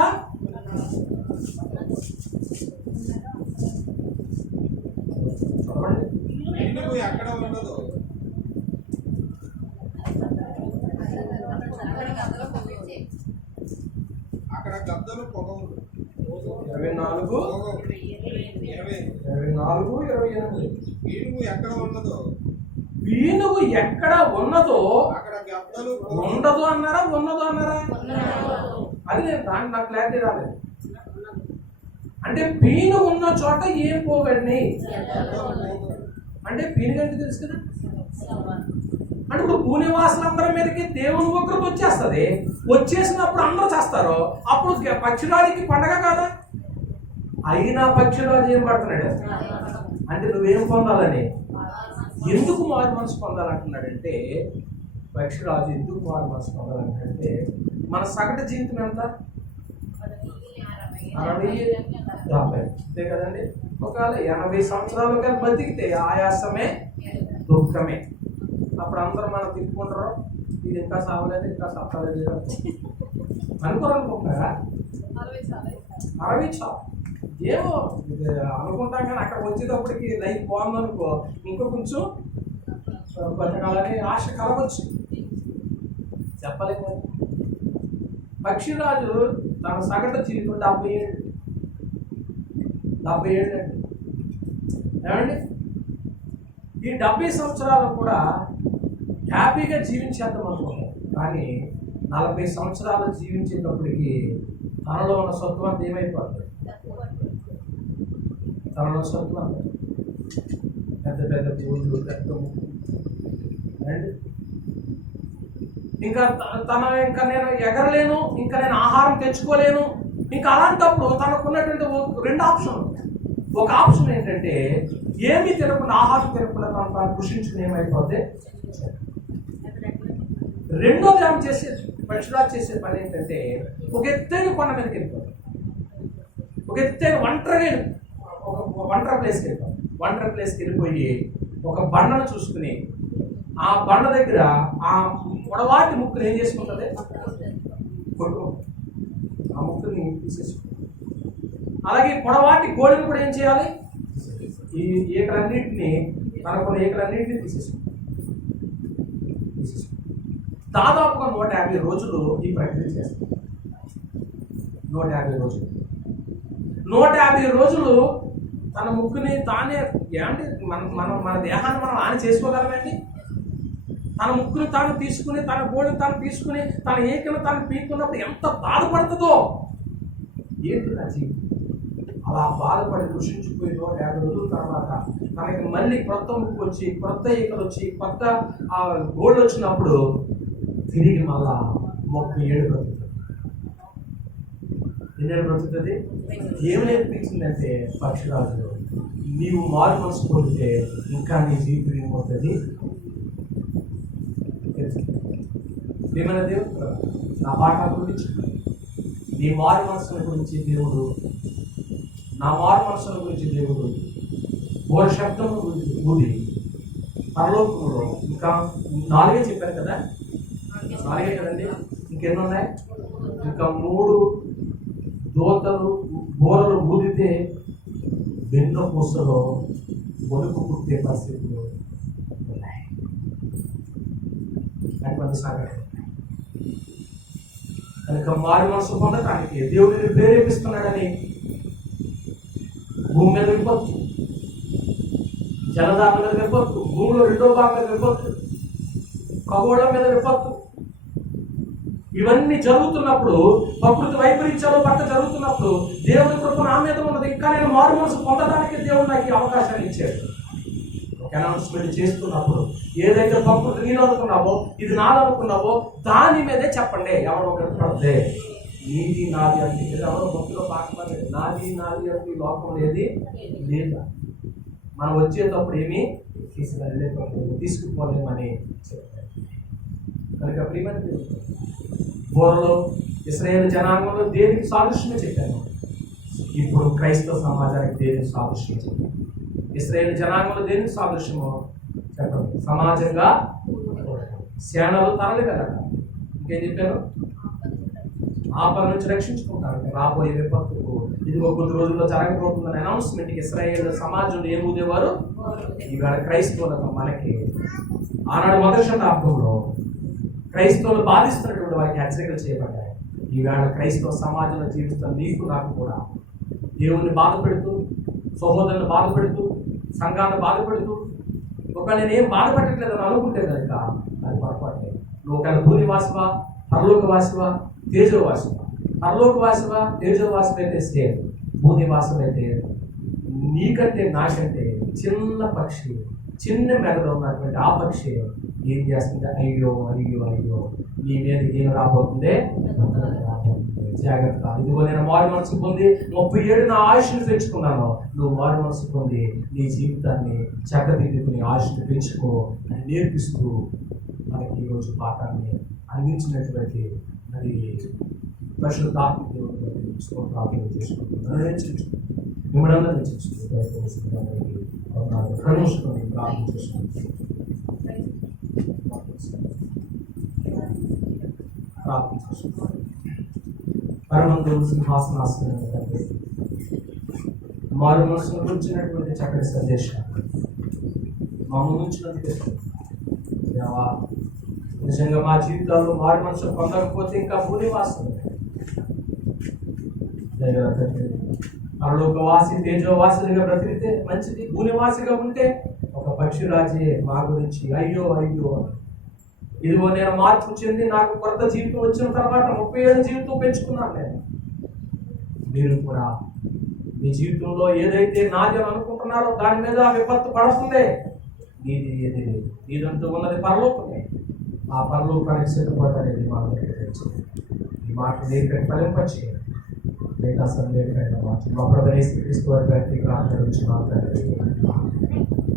ఉండదు అక్కడ గద్దలు పొగ ఉండదు. 24, 28. పీనుగు ఎక్కడ ఉన్నదో అక్కడ గద్దలు ఉండదు అన్నారా ఉన్నదో అన్నారా? అది నేను దానికి నాకు క్లారిటీ రాలేదు. అంటే పీను ఉన్న చోట ఏం పోగండి అంటే పీనుగంటే తెలుసు కదా. అంటే ఇప్పుడు భూనివాసులందరి మీదకి దేవుని ఉగ్రత వచ్చేస్తుంది. వచ్చేసినప్పుడు అందరూ చేస్తారు. అప్పుడు పక్షిరాజుకి పండగ కాదా? అయినా పక్షిరాజు ఏం పడుతున్నాడు అంటే నువ్వేం పొందాలని, ఎందుకు మారు మనసు పొందాలంటున్నాడంటే, పక్షిరాజు ఎందుకు మారు మనసు పొందాలంటే మన సగటు జీవితం ఎంత? 60-50 అంతే కదండి. ఒకవేళ 80 సంవత్సరాలు కానీ బతికితే ఆయాసమే దుఃఖమే. అప్పుడు అందరూ మనం తిప్పుకుంటారు, ఇది ఇంకా సావలేదు ఇంకా సత్తలేదు అనుకోరనుకుంటారా? 60 చాలు ఏమో అనుకుంటాం, కానీ అక్కడ వచ్చేటప్పటికి లైఫ్ బాగుందనుకో ఇంకా కొంచెం బతకాలని ఆశ కలవచ్చు, చెప్పలేము. పక్షిరాజు తన సగటు జీవితం 70 ఏళ్ళు. 70 ఏళ్ళు అండి ఏమండి. ఈ 70 సంవత్సరాలు కూడా హ్యాపీగా జీవించేద్దాం అనుకుంటాం, కానీ 40 సంవత్సరాలు జీవించేటప్పటికి తనలో ఉన్న సత్వం అంతా ఏమైపోతుంది? తనలో సత్వం పెద్ద పెద్ద పూలు, పెద్ద అండి. ఇంకా నేను ఎగరలేను, ఇంకా నేను ఆహారం తెచ్చుకోలేను. ఇంకా అలాంటప్పుడు తనకున్నటువంటి 2 ఆప్షన్లు. ఒక ఆప్షన్ ఏంటంటే ఏమీ తినకుండా, ఆహారం తినకుండా తను కృషించుకుని ఏమైపోతే. రెండోది ఆమె పక్షిరాజు చేసే పని ఏంటంటే ఒక ఎత్తైన కొండ మీదకి వెళ్ళిపోతాడు. ఒక ఎత్తైన ఒంటరి ప్లేస్కి వెళ్ళిపోతాడు. ఒంటరి ప్లేస్కి వెళ్ళిపోయి ఒక బండను చూసుకుని ఆ బండ దగ్గర ఆ పొడవాటి ముక్కుని ఏం చేసుకుంటుంది? కొట్టుకుంటుంది. ఆ ముక్కుని తీసేసుకుంటుంది. అలాగే పొడవాటి గోడను కూడా ఏం చేయాలి? ఈ ఏకలన్నింటినీ, తనకున్న ఏకలన్నింటినీ తీసేసుకుంటుంది. దాదాపుగా 150 రోజులు ఈ ప్రక్రియ చేస్తారు. 150 రోజులు. 150 రోజులు తన ముక్కుని తానే ఏమంటే మన దేహాన్ని మనం ఆని చేసుకోగలమండి? తన ముక్కుని తాను తీసుకుని, తన గోడను తాను తీసుకుని, తన ఏకను తాను పీక్కున్నప్పుడు ఎంత బాధపడుతుందో ఏంటి నా జీవితం. అలా బాధపడి కృషించిపోయి 150 రోజుల తర్వాత తనకి మళ్ళీ కొత్త ముక్కు వచ్చి, కొత్త ఏకలు వచ్చి, కొత్త గోళ్ళు వచ్చినప్పుడు తిరిగి మళ్ళా 37 బ్రతుకుతుంది. ఎన్నేళ్ళు బ్రతుకుతుంది? ఏమి నేర్పించిందంటే పక్షిరాజు, నీవు మారు మనసు పొందితే ఇంకా నీ జీవితం ఏమవుతుంది? ఏమైనా దేవుడు నా పాఠాల గురించి, నీ మారు మనసుల గురించి దేవుడు, నా మారు మనసుల గురించి దేవుడు ఓ శబ్దం ఊది పరలోకంలో ఇంకా 4 చెప్పారు కదా, 4 కదండి. ఇంకెన్ని ఉన్నాయి? ఇంకా 3 దోతలు బోరలు ఊదితే వెన్న పూసలో వణుకు పుట్టే పరిస్థితులు ఉన్నాయి. అటువంటి సాగరం కనుక మారు మనసు పొందటానికి దేవుడిని ప్రేరేపిస్తున్నాడని భూమి మీద విపత్తు, జలధార మీద విపత్తు, భూమిలో రెండో భాగం మీద విపత్తు, ఖగోళం మీద విపత్తు. ఇవన్నీ జరుగుతున్నప్పుడు, ప్రకృతి వైపరీత్యాలు పట్ల జరుగుతున్నప్పుడు దేవుని కృప నా మీద ఉన్నది. ఇంకా నేను మారు మనసు పొందడానికి దేవుడు నాకు ఈ అవకాశాన్ని ఇచ్చాడు. ఒక అనౌన్స్మెంట్ చేస్తున్నప్పుడు ఏదైతే ప్రకృతి నేను అనుకున్నావో, ఇది నాదనుకున్నావో దాని మీదే చెప్పండి. ఎవరో కనపడదే నీది నాది అంటే ఎవరో భక్తులో పాటపడలేదు. నాది నాది అంటే ఈ లోకం ఏది లేదా, మనం వచ్చేటప్పుడు ఏమీ తీసుకుపోలేమని చెప్పారు. కనుక ప్రియమైన బోరలో ఇశ్రాయేలు జనాంగంలో దేనికి సాదృశ్యమే చెప్పాను. ఇప్పుడు క్రైస్తవ సమాజానికి దేనికి సాదృశ్యం చెప్పాను. ఇశ్రాయేలు జనాంగంలో దేనికి సాదృశ్యమో చెప్పండి. సమాజంగా సేనలు తరలి కదా. ఇంకేం చెప్పాను? ఆపద నుంచి రక్షించుకుంటారు. రాబోయే విపత్తుకు ఇదిగో కొద్ది రోజుల్లో జరగబోతుందని అనౌన్స్మెంట్కి ఇశ్రాయేల్ సమాజంలో ఏం ఊదేవారు. ఇవాళ క్రైస్తవులకు మనకి ఆనాడు మొదటి శతాబ్దంలో క్రైస్తవులు బాధిస్తున్నటువంటి వారికి హెచ్చరికలు చేయబడ్డాయి. ఈవేళ క్రైస్తవ సమాజంలో జీవిస్తున్న నీకు నాకు కూడా దేవుణ్ణి బాధపెడుతూ, సహోదరులను బాధపెడుతూ, సంఘాలను బాధపెడుతూ, ఒకవేళ నేనేం బాధపెట్టట్లేదని అనుకుంటే కనుక అది పొరపాటే. నువ్వు ఒకవేళ భూనివాసివా, పరలోకవాసివా, తేజోవాసివా. పరలోకవాసివా, తేజోవాసివా అయితే సేమ్, భూనివాసం అయితే నీకంటే నాకంటే చిన్న పక్షి, చిన్న మెడలో ఉన్నటువంటి ఆ పక్షి ఏం చేస్తుంది? అయ్యో అయ్యో అయ్యో నీ మీద ఏం రాబోతుందే, జాగ్రత్త. ఇదిగో నేను మారు మనసు పొంది 37 నా ఆయుష్ని పెంచుకున్నాను. నువ్వు మారు మనసు పొంది నీ జీవితాన్ని చక్కదిద్దుకుని ఆయుష్ని పెంచుకో అని నేర్పిస్తూ మనకి ఈరోజు పాఠాన్ని అందించినటువంటి మరి పరిశుద్ధాత్మ ప్రార్థన చేసుకుంటున్నాను. మిమ్మల్ని ప్రణించుకొని ప్రార్థన చేసుకుంటున్నాను. పరమంతుడు సింహాసనాసనం మారు మనసును గురించినటువంటి చక్కటి సందేశాలు మా ముందుంచినందుకు నిజంగా మా జీవితాల్లో మారు మనసు పొందకపోతే ఇంకా భూనివాసం పరలోకవాసి తేజోవాసులుగా బ్రతికితే మంచిది. భూనివాసిగా ఉంటే ఒక పక్షిరాజే మా గురించి అయ్యో అయ్యో. ఇదిగో నేను మార్పు చెంది నాకు కొత్త జీవితం వచ్చిన తర్వాత 37 జీవితం పెంచుకున్నాను నేను. మీరు కూడా మీ జీవితంలో ఏదైతే నాది అని అనుకుంటున్నారో దాని మీద విపత్తు పడుతుంది. నీది ఏది లేదు, నీదంటూ ఉన్నది పరలోకమే. ఆ పరలోకానికి సిద్ధపడనేది మా దగ్గర తెచ్చింది. ఈ మాట నేను ఫలింపచేయాలి. లేక అసలు లేకపోయినా మా ప్రభువైన యేసుక్రీస్తు వారి ప్రార్థన నుంచి మాట్లాడాలి.